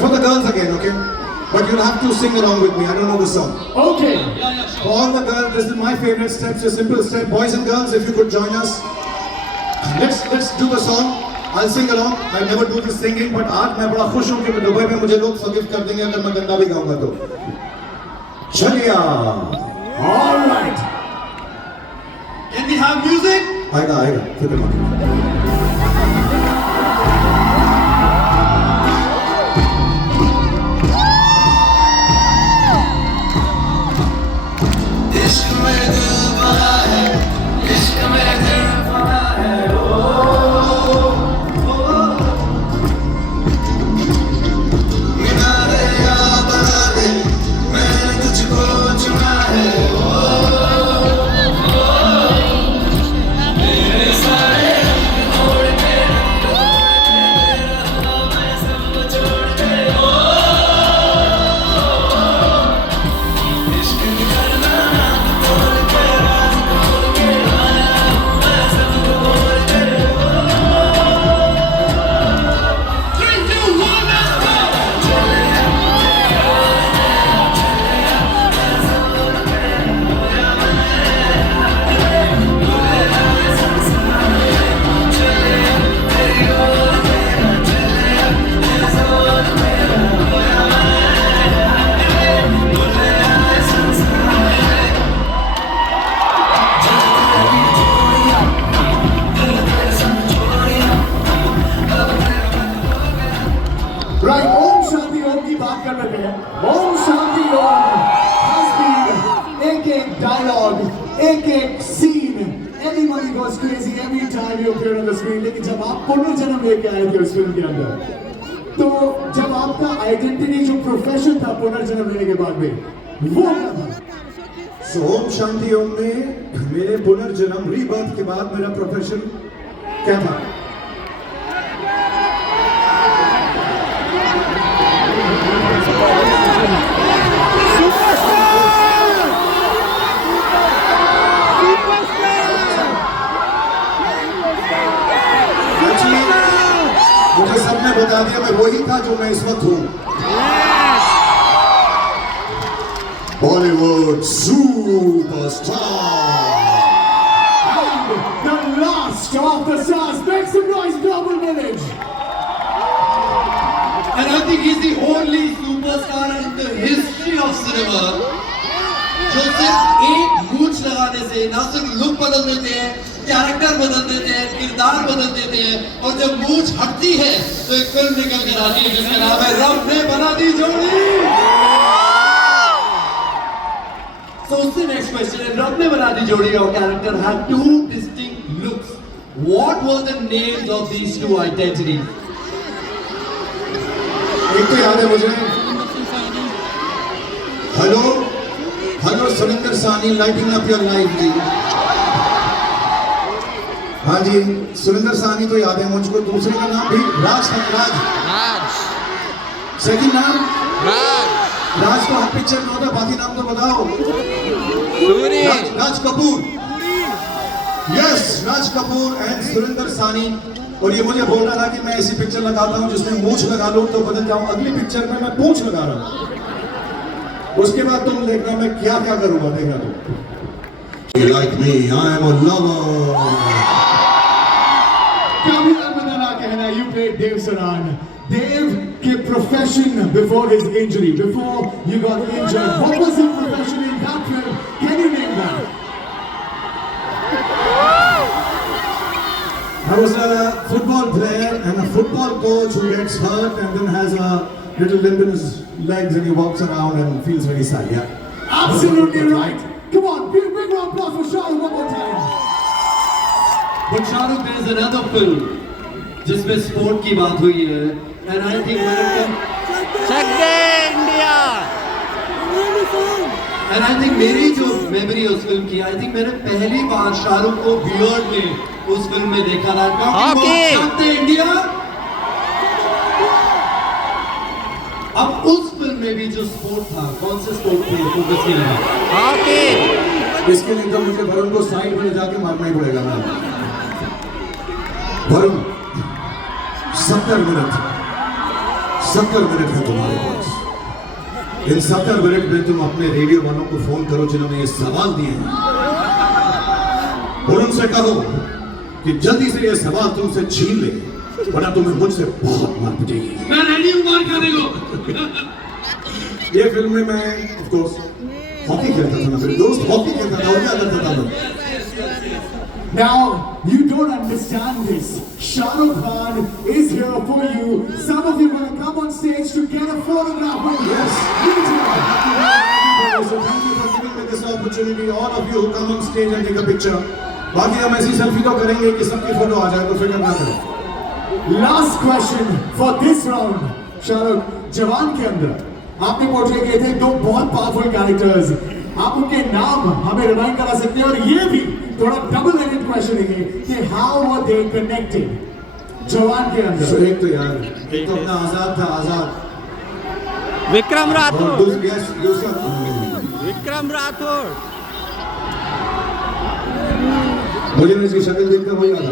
for the girls again, okay? But you'll have to sing along with me. I don't know the song. Okay. For all the girls, this is my favorite steps, a simple step. Boys and girls, if you could join us. Let's do the song. I'll sing along. I never do this singing, but आज मैं बड़ा खुश हूँ कि Dubai में मुझे लोग forgive कर देंगे अगर मैं गंदा भी गाऊंगा तो. चलिए. All right. Can we have music? आएगा, फिक्र मत. Right, Om Shanti Om की बात कर लेते हैं. Om Shanti Om has been एक dialogue, एक scene. Everybody goes crazy every time you appear on the screen. लेकिन जब आप पुनर्जन्म लेके आए थे उस फिल्म के अंदर, तो जब आपका आइडेंटिटी जो प्रोफेशन था पुनर्जन्म लेने के बाद में, वो क्या था? So ओम शांति ओम में मेरे पुनर्जन्म रीबर्थ के बाद मेरा प्रोफेशन क्या था? मुझे सबने बता दिया मैं वही था जो मैं इस वक्त हूँ. Bollywood superstar and the last of the stars. Make some noise, Global Village. And I think he's the only superstar in the history of cinema जो सिर्फ एक मूंछ लगाने से ना सिर्फ लुक बदल देते हैं, कैरेक्टर बदल देते हैं, किरदार बदल देते हैं, और जब मूंछ हटती है तो एक फिल्म निकल कर आती है जिसका नाम है रब ने बना दी जोड़ी. So उससे next question है, रब ने बना दी जोड़ी और character had two distinct looks. What were the names of these two identities? एक तो याद है मुझे. हेलो सुरिंदर सानी, लाइटिंग अप योर लाइफ जी. हाँ जी, सुरिंदर सानी तो याद है मुझको. दूसरे का नाम भी राज. सेकंड नाम राज तो हर पिक्चर में होता है, बाकी नाम तो बताओ. राज कपूर. Yes, Raj Kapoor and Surinder Saini. और ये मुझे बोल रहा था कि मैं ऐसी पिक्चर लगाता हूँ जिसमें मूंछ लगा लूँ तो बदल जाऊँ. अगली पिक्चर में मैं पूंछ लगा रहा हूँ. उसके बाद तुम देखना मैं क्या क्या करूँगा, देखना तुम. Like me, I am a lover. कभी अलविदा कहना. You played Dev Saran. Dev के profession before his injury, before you got injured. What was your profession in that film? Can you name that? I was a football player and a football coach who gets hurt and then has a little limp in his legs and he walks around and feels very sad. Yeah. Absolutely right. Come on, big round of applause for Shahrukh one more time. But Shahrukh, there is another film जिसमें sport की बात हुई है, and I think Chak De India. And I think मेरी जो memory है उस film की, आई थिंक मैंने पहली बार शाहरुख को बियर्ड में उस फिल्म में देखा था। इंडिया। अब उस फिल्म में भी जो स्पोर्ट था, कौन से स्पोर्ट पे फोकस किया था? इसके लिए तो मुझे वरुण को साइड में जाके मारना ही पड़ेगा ना। वरुण 70 मिनट है तुम्हारे पास। इन 70 मिनट में तुम अपने रेडियो वालों को फोन करो जिन्होंने ये सवाल दिए हैं, और उनसे कहो कि जल्दी से ये सवाल तुमसे छीन ले, वरना तुम्हें मुझसे बहुत मार पिटेगी। मैं रेडी हूं मार खाने को। ये फिल्म में मैं ऑफ कोर्स हॉकी खेलता था, मेरे दोस्त हॉकी खेलता था, और क्या करता था मैं। Now, you don't understand this. Shah Rukh Khan is here for you. Some of you are going to come on stage to get a photograph with you. Yes. So thank you for giving me this opportunity. All of you who come on stage and take a picture. बाकी हम ऐसी selfie तो करेंगे कि सबकी photo आ जाए, तो फिक्र ना करें। Last question for this round. Shahrukh, जवान के अंदर आपने पोर्ट्रे किए थे दो बहुत पावरफुल कैरेक्टर्स। आप उनके नाम हमें रिमाइंड करा सकते हैं, और ये भी थोड़ा डबल एंडेड क्वेश्चन है कि हाउ वर दे कनेक्टेड जवान के अंदर। So, एक तो यार, एक तो अपना आजाद था, आजाद। विक्रम राठौड़। और दूसरा विक्रम राठौड़। मुझे इसकी शक्ल देखकर वही याद आ,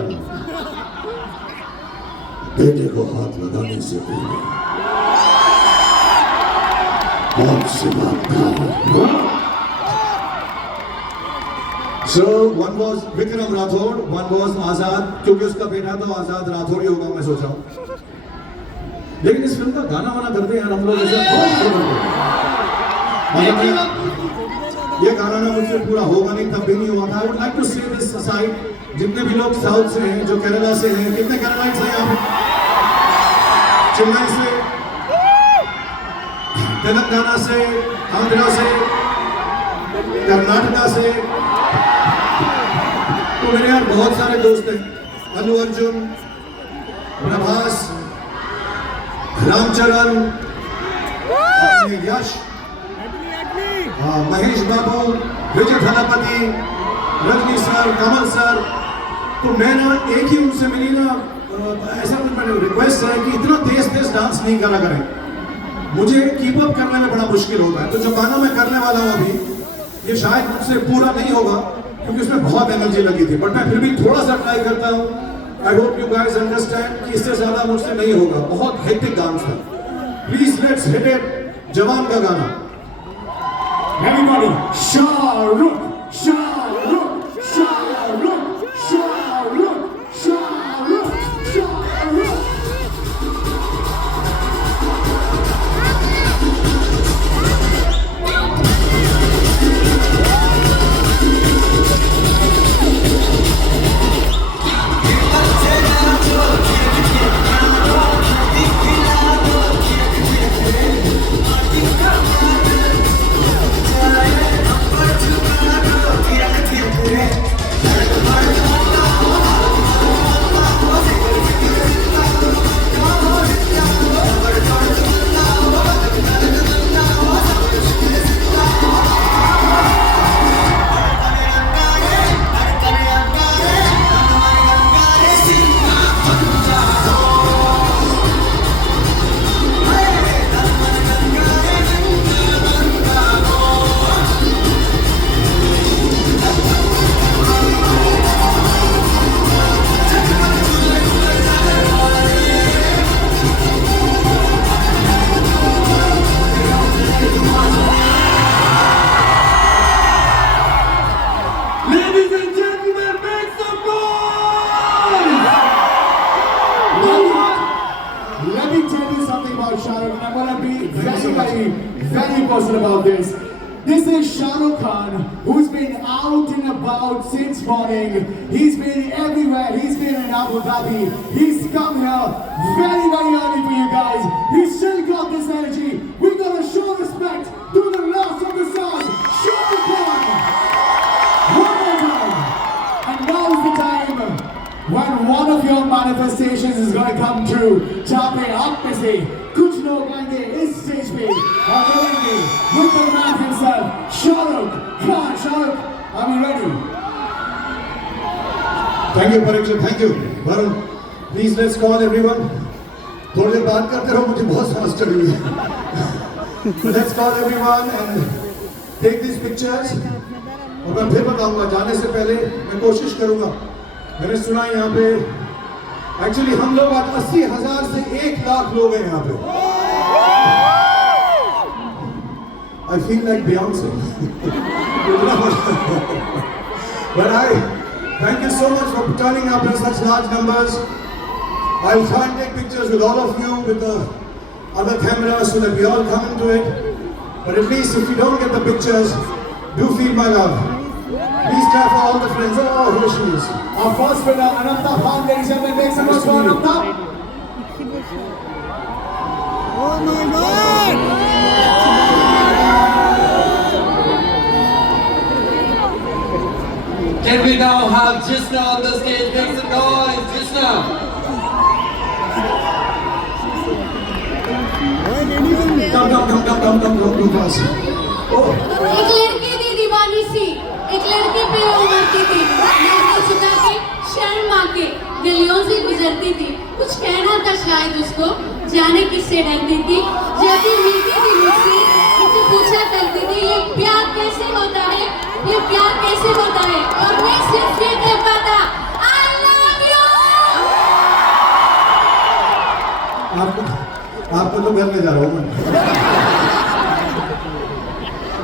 बेटे को हाथ लगाने से पहले हाथ से बात करो। So one was Vikram Rathore, one was आजाद, क्योंकि उसका बेटा तो आजाद राठौड़ ही होगा, मैं सोचा। लेकिन इस फिल्म का गाना वाना करते हैं हम लोग ऐसे ये गाना ना मुझसे पूरा होगा नहीं, तब भी नहीं हुआ था। I would like to say this aside, जितने भी लोग साउथ से हैं, जो केरला से हैं, कितने केरलाइट्स हैं यहाँ पे? चेन्नई से, तेलंगाना से, आंध्रा से, कर्नाटका से, तो मेरे यार बहुत सारे दोस्त हैं। अल्लू अर्जुन, प्रभास, रामचरण, यश, महेश बाबू, विजय थलापति, रजनी सर, कमल सर। तो मैं ना एक ही उनसे मिली ना, ऐसा मेरा रिक्वेस्ट है कि इतना तेज डांस नहीं करा करें, मुझे कीप अप करने में बड़ा मुश्किल होता है। तो जो गाना मैं करने वाला हूँ अभी, ये शायद मुझसे पूरा नहीं होगा क्योंकि उसमें बहुत एनर्जी लगी थी, बट मैं फिर भी थोड़ा सा ट्राई करता हूँ। I hope you guys understand कि इससे ज्यादा मुझसे नहीं होगा, बहुत हेक्टिक डांस था। प्लीज लेट्स हिट इट, जवान का गाना। Everybody, Shahrukh, Shahrukh, Shahrukh, Shahrukh, Shahrukh, Shahrukh. Very personal about this. This is Shah Rukh Khan, who's been out and about since morning. He's been everywhere. He's been in Abu Dhabi. He's come here very, very early for you guys. He's still got this energy. We're gonna show respect to the last of the stars, Shah Rukh Khan. One more time. And now's the time when one of your manifestations is gonna come true. Chape aap mein se कुछ लोग आएंगे इस stage पे और बोलेंगे with the man himself, Shah Rukh Khan. Shah Rukh, are we ready? Thank you Parikshit, thank you Varun. Please let's call everyone. थोड़ी देर बात करते रहो, मुझे बहुत समझ चढ़ी हुई है. Let's call everyone and take this pictures. और मैं फिर बताऊंगा, जाने से पहले मैं कोशिश करूंगा. मैंने सुना यहाँ पे एक्चुअली हम लोग आज 80,000 से 1 लाख लोग हैं यहाँ पे. I feel like Beyonce. But thank you so much for turning up in such large numbers. I'll try and take pictures with all of you with the other cameras so that we all come into it. But at least if you don't get the pictures, do feel my love. Please clap for all the friends. Oh, here she is. Our first winner, Ananta Khan, ladies and gentlemen, make some noise for Ananta. Oh my God! Can we now have Jisna on the stage? Make some noise, Jisna. Come, pass. Oh. एक लड़की थी दीवानी सी, एक लड़की पे वो मरती थी, मैं चुका के शर्म आके गलियों से गुजरती थी. कुछ कहना था शायद उसको, जाने किससे डरती थी. जब भी मिलती थी मुझसे, मुझसे पूछा करती थी ये प्यार कैसे होता है, ये प्यार कैसे होता है. और मैं सिर्फ ये कह पाता, I love you. आपको तो घर में जा रहा हूँ मैं.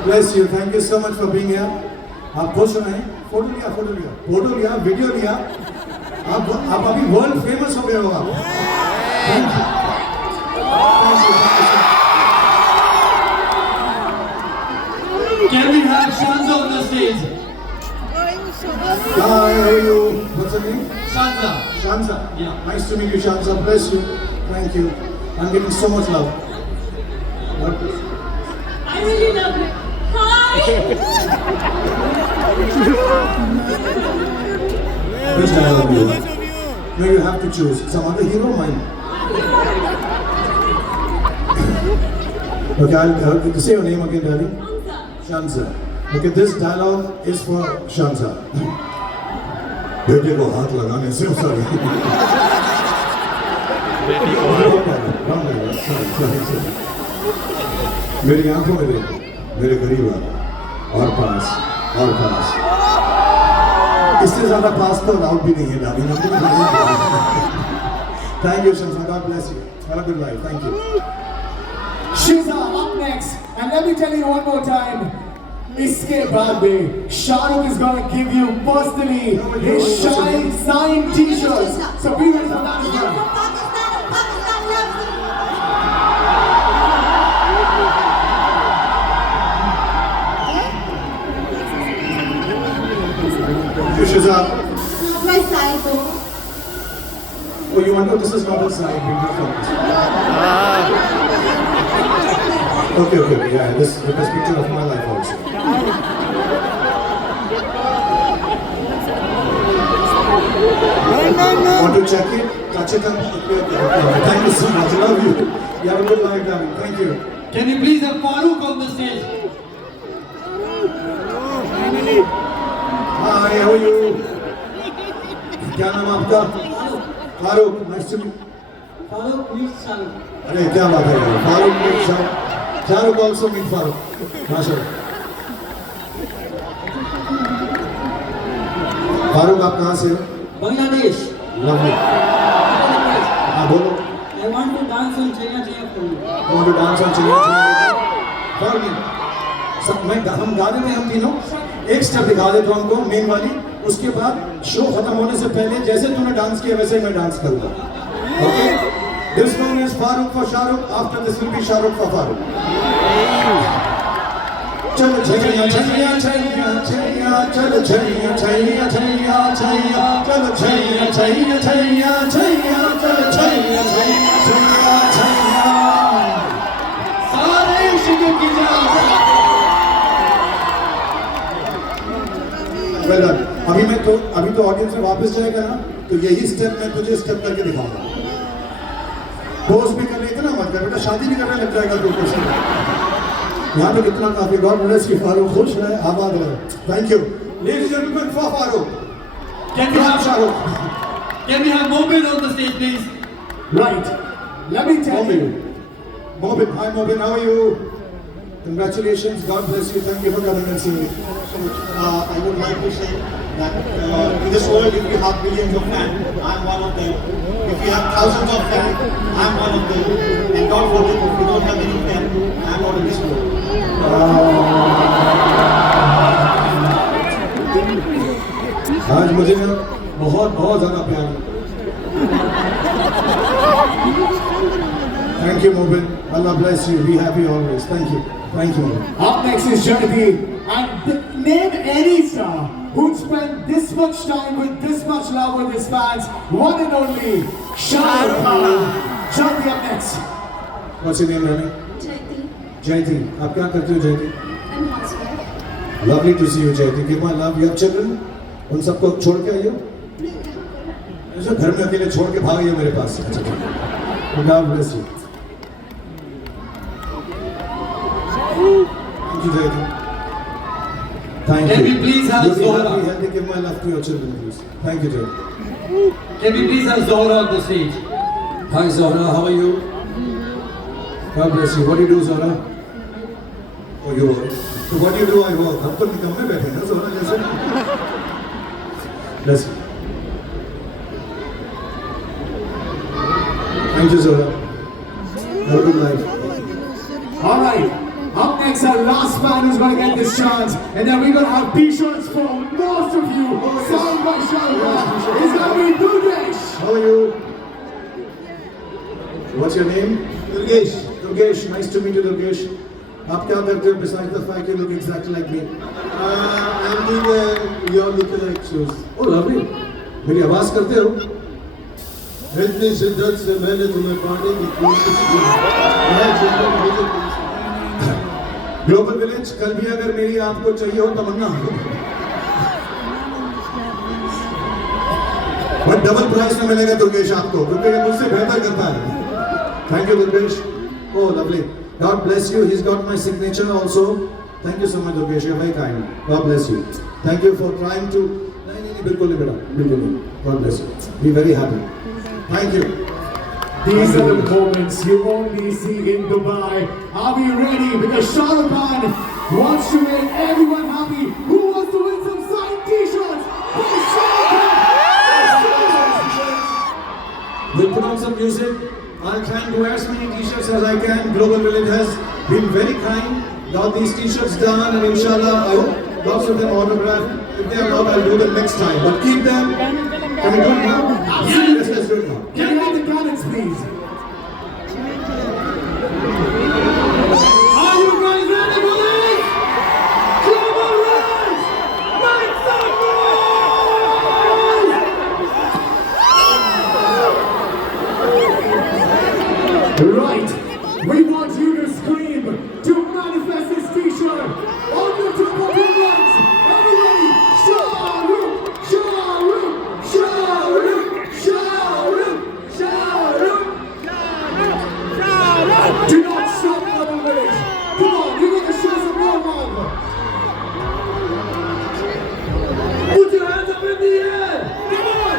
Bless you. Thank you so much for being here. आप खुश रहें. फोटो लिया, वीडियो लिया. आप अभी वर्ल्ड फेमस हो गए हो आप. Thank you. Can we have Shanza on the stage? Hi, how are you? What's your name? Shanza. Shanza. Yeah. Nice to meet you, Shanza. Bless you. Thank you. I'm getting so much love. What? I really love you. Hi. Which dialogue do you want? No, you have to choose. Some other hero, mine. Okay, I'll say your name again, darling. Shanza. Okay, this dialogue is for Shanza. बेटे को हाथ लगाने से sorry. मेरी आंखों में देख, मेरे करीब आ, और पास. इससे ज्यादा पास तो अलाउड भी नहीं है darling. Thank you, Shanza. God bless you. Have a good life. Thank you. Shiza up next, and let me tell you one more time. Iske baad mein, Shah Rukh is gonna give you personally his Shine signed T-shirts. So be ready for that as well. Shiza. My side though. Oh, you want to? This is not a side. We do focus. Okay. Yeah, this is the best picture of my life also. Want to check it? Touch it up? Okay. Thank you so much. Love you. You have a good life, darling. Thank you. Can you please have Farooq on the stage? Hi, how are you? क्या नाम आपका? Farooq. Nice to meet you. Farooq meets Shahrukh. अरे क्या बात है यार. Farooq meet Shahrukh also meet Farooq. माशाल्लाह. फारूक आप कहाँ से हो? Bangladesh. Lovely. हाँ बोलो. I want to dance on Chaya Chaya for you. I want to dance on Chaya Chaya. For me. हम गा देते हैं हम तीनों. एक स्टेप दिखा देता हूँ हमको मेन वाली. उसके बाद शो खत्म होने से पहले जैसे तूने डांस किया वैसे मैं डांस करूँगा. Okay? This one is Farooq for Shahrukh. After this will be Shahrukh for Farooq. चलो छैया छैया छैया छैया चलो छैया छैया छैया छैया चलो छैया छैया छैया छैया चलो छैया छैया छैया छैया. सारे शिकू की जान. Well done. अभी तो ऑडियंस में वापस जाएगा ना, तो यही स्टेप मैं तुझे स्टेप करके दिखाऊंगा. पोज भी करने इतना मत कर बेटा, शादी भी करने लग जाएगा तो कुछ नहीं. यहाँ तक इतना काफी गॉड ब्लेस यू फारूक, खुश रहे, आबाद रहे. Thank you. Ladies and gentlemen, for Farooq. Can we have Shahrukh. Can we have Mobin on the stage, please? Right. Let me tell you. Mobin, hi Mobin, how are you? Congratulations, God bless you. Thank you for coming and seeing me. I would like to say that in this world, if you have millions of fans, I'm one of them. If you have thousands of fans, I'm one of them. And God forbid, if you don't have any fans, I'm not in this world. आज मुझे ना बहुत बहुत ज़्यादा प्यार है. Thank you, Mobin. Allah bless you. Be happy always. Thank you. Thank you. Up next is Jagdi. And name any star who'd spend this much time with this much love with his fans. One and only Shah Rukh Khan. Jagdi up next. What's your name, Rani? Jaiti, Jaiti. आप क्या करते हो, Jaiti? I'm housewife. Lovely to see you, Jaiti. Give my love. You have children? उन सबको छोड़ के आइयो. ऐसे घर में अकेले छोड़ के भाग आइयो मेरे पास. अच्छा ठीक. God bless you. Thank you, Jaiti. Thank Can you. we please have You be Zohra? happy, healthy. Give my love to your children, please. Thank you, Jaiti. Can we please have Zohra on the stage? Hi, Zohra. How are you? God bless you. What do you do, Zohra? Oh, you work. So what do you do? I work. हम तो निकम में बैठे हैं ना, Zohra जैसे. Bless you. Thank you, Zohra. Have a good life. All right. Up next, our last man who's going to get this chance. And then we're going to have t-shirts for most of you. Signed by Shah Rukh Khan. It's going to be Durgesh. How are you? What's your name? Durgesh. Durgesh. Nice to meet you, Durgesh. आप क्या करते हो besides the fact you look exactly like me? I'm doing your lookalike shows. Oh, lovely. मेरी आवाज़ करते हो? इतनी शिद्दत से मैंने तुम्हें पाने की कोशिश की. मैं जितना मुझे ग्लोबल विलेज कल भी अगर मेरी आपको चाहिए हो तमन्ना बट डबल प्राइस में मिलेगा दुर्गेश आपको क्योंकि ये मुझसे बेहतर करता है. Thank you Durgesh. Oh lovely. God bless you. He is got my signature also. Thank you so much Durgesh. You are very kind. God bless you. Thank you for trying to. नहीं बिल्कुल नहीं बेटा बिल्कुल नहीं. God bless you. Be very happy. Thank you. These are the moments you only see in Dubai. Are we ready? Because Shah Rukh Khan wants to make everyone happy. Who wants to win some signed t-shirts? For Shah Rukh Khan! We'll put on some music. I'll try and do as many t-shirts as I can. Global Village has been very kind. Got these t-shirts done and inshallah I hope lots of them autographed. If they are not, I'll do them next time. But keep them. Can we do it now? Yes, let's do it now. Can you have the cannons, please? Are you guys ready for this? Global Village! Make some noise! Right. We want you to scream to manifest this t-shirt on the top of your lungs. Everybody, Shah Rukh! Shah Rukh! Shah Rukh! Shah Rukh! Shah Rukh! Do not stop, Global Village. Come on, you're gonna show some more love. Put your hands up in the air. Come on.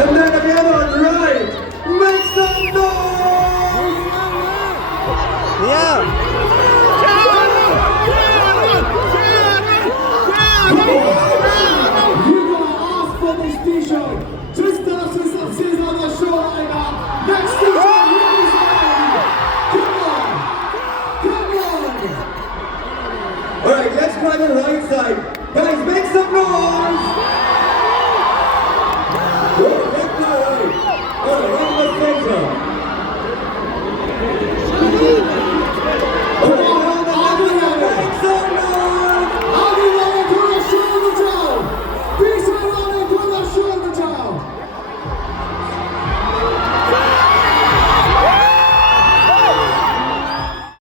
And then again on the right. Make some noise. Yeah. You're gonna ask for this t-shirt. Just tell us what's on the show right now. Next t-shirt, ladies and gentlemen. Come on. Alright, let's try the right side. Guys, make some noise. Oh, left to right. Alright, in the center. Come on, everyone. Make some noise. Everyone, put a show on the town. Peace around and put a show on the town.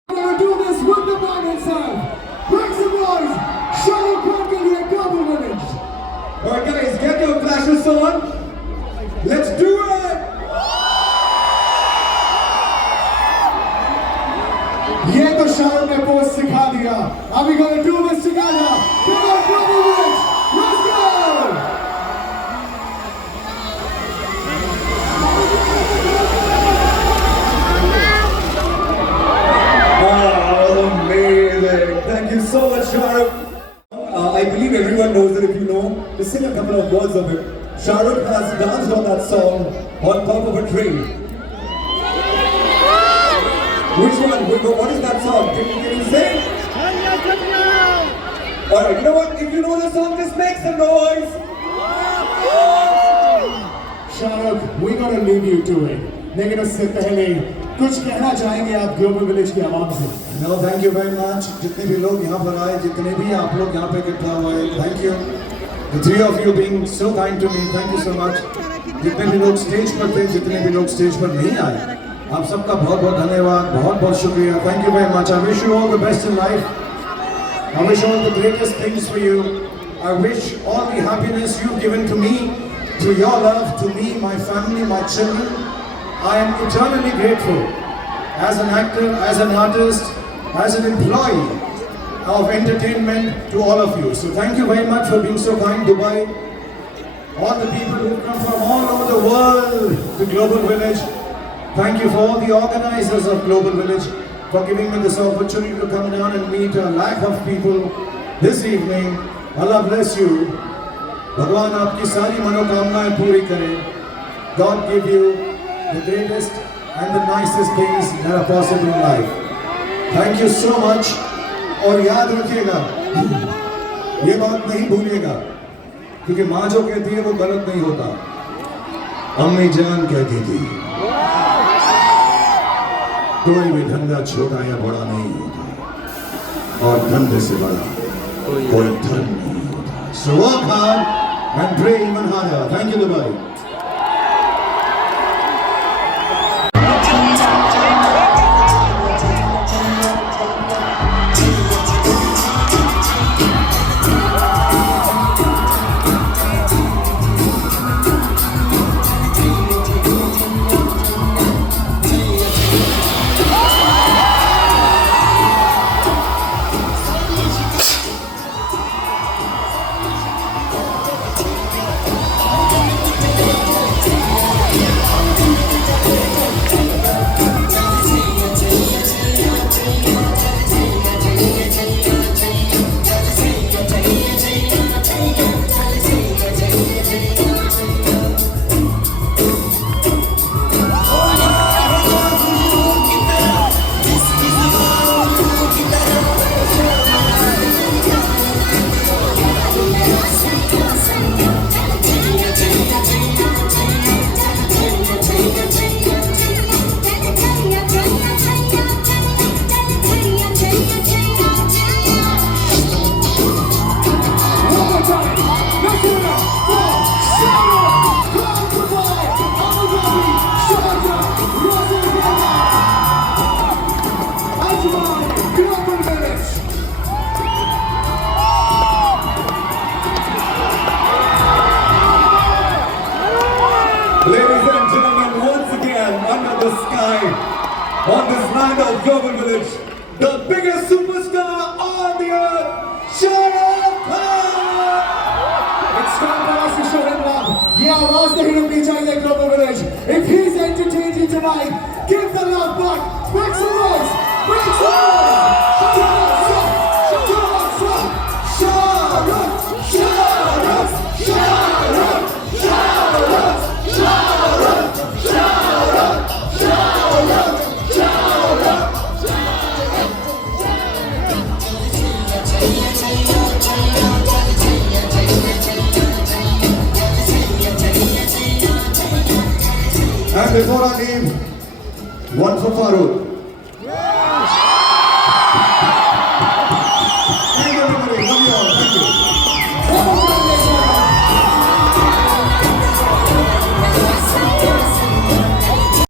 We're gonna do this with the man himself. Make some noise. Shah Rukh Khan के लिए Global Village. Alright, guys, get your flashes on. Let's Are we gonna do this together? Come on, Global Village! Let's go! Oh, amazing. Thank you so much, Shahrukh. I believe everyone knows that. If you know, just sing a couple of words of it. Shahrukh has danced on that song on top of a train. Which one? What is that song? Can you sing? Alright, you know what? If you know the song, just make some noise. Shahrukh, we're gonna leave you to it. लेकिन उससे पहले कुछ कहना चाहेंगे आप global village की आवाम से? No, thank you very much. जितने भी लोग यहाँ पर आए, जितने भी आप लोग यहाँ पे इकट्ठा हुए, thank you. The three of you being so kind to me, thank you so much. जितने भी लोग स्टेज पर थे, जितने भी लोग स्टेज पर नहीं आए, आप सबका बहुत बहुत धन्यवाद, बहुत बहुत शुक्रिया. Thank you very much. I wish you all the best in life. I wish all the greatest things for you. I wish all the happiness you've given to me, through your love, to me, my family, my children. I am eternally grateful as an actor, as an artist, as an employee of entertainment to all of you. So thank you very much for being so kind, Dubai. All the people who come from all over the world to Global Village. Thank you for all the organizers of Global Village for giving me this opportunity to come down and meet a lakh of people this evening. Allah bless you. Bhagwan aapki sari manokamnaएं पूरी करे. God give you the greatest and the nicest things that are possible in life. Thank you so much. और याद रखिएगा, ये बात नहीं भूलिएगा, क्योंकि माँ जो कहती है वो गलत नहीं होता. अम्मी जान कहती थी, कोई भी धंधा छोटा या बड़ा नहीं होता, और धंधे से बड़ा कोई धन नहीं होता. So work hard and pray even harder. Thank you, Dubai. Ladies and gentlemen, once again, under the sky, on this land of Global Village, the biggest superstar on the earth, Shahrukh Khan! It's time for us to show him love. ये आवाज नहीं रुकनी चाहिए Global Village. If he's entertained you tonight, give the love back. Make some noise. Make some noise. And before I leave, one for Farooq. Thank you everybody, love you all, thank you.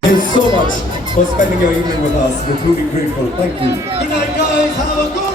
Thank you so much for spending your evening with us. We're truly grateful. Thank you. Good night, guys. Have a good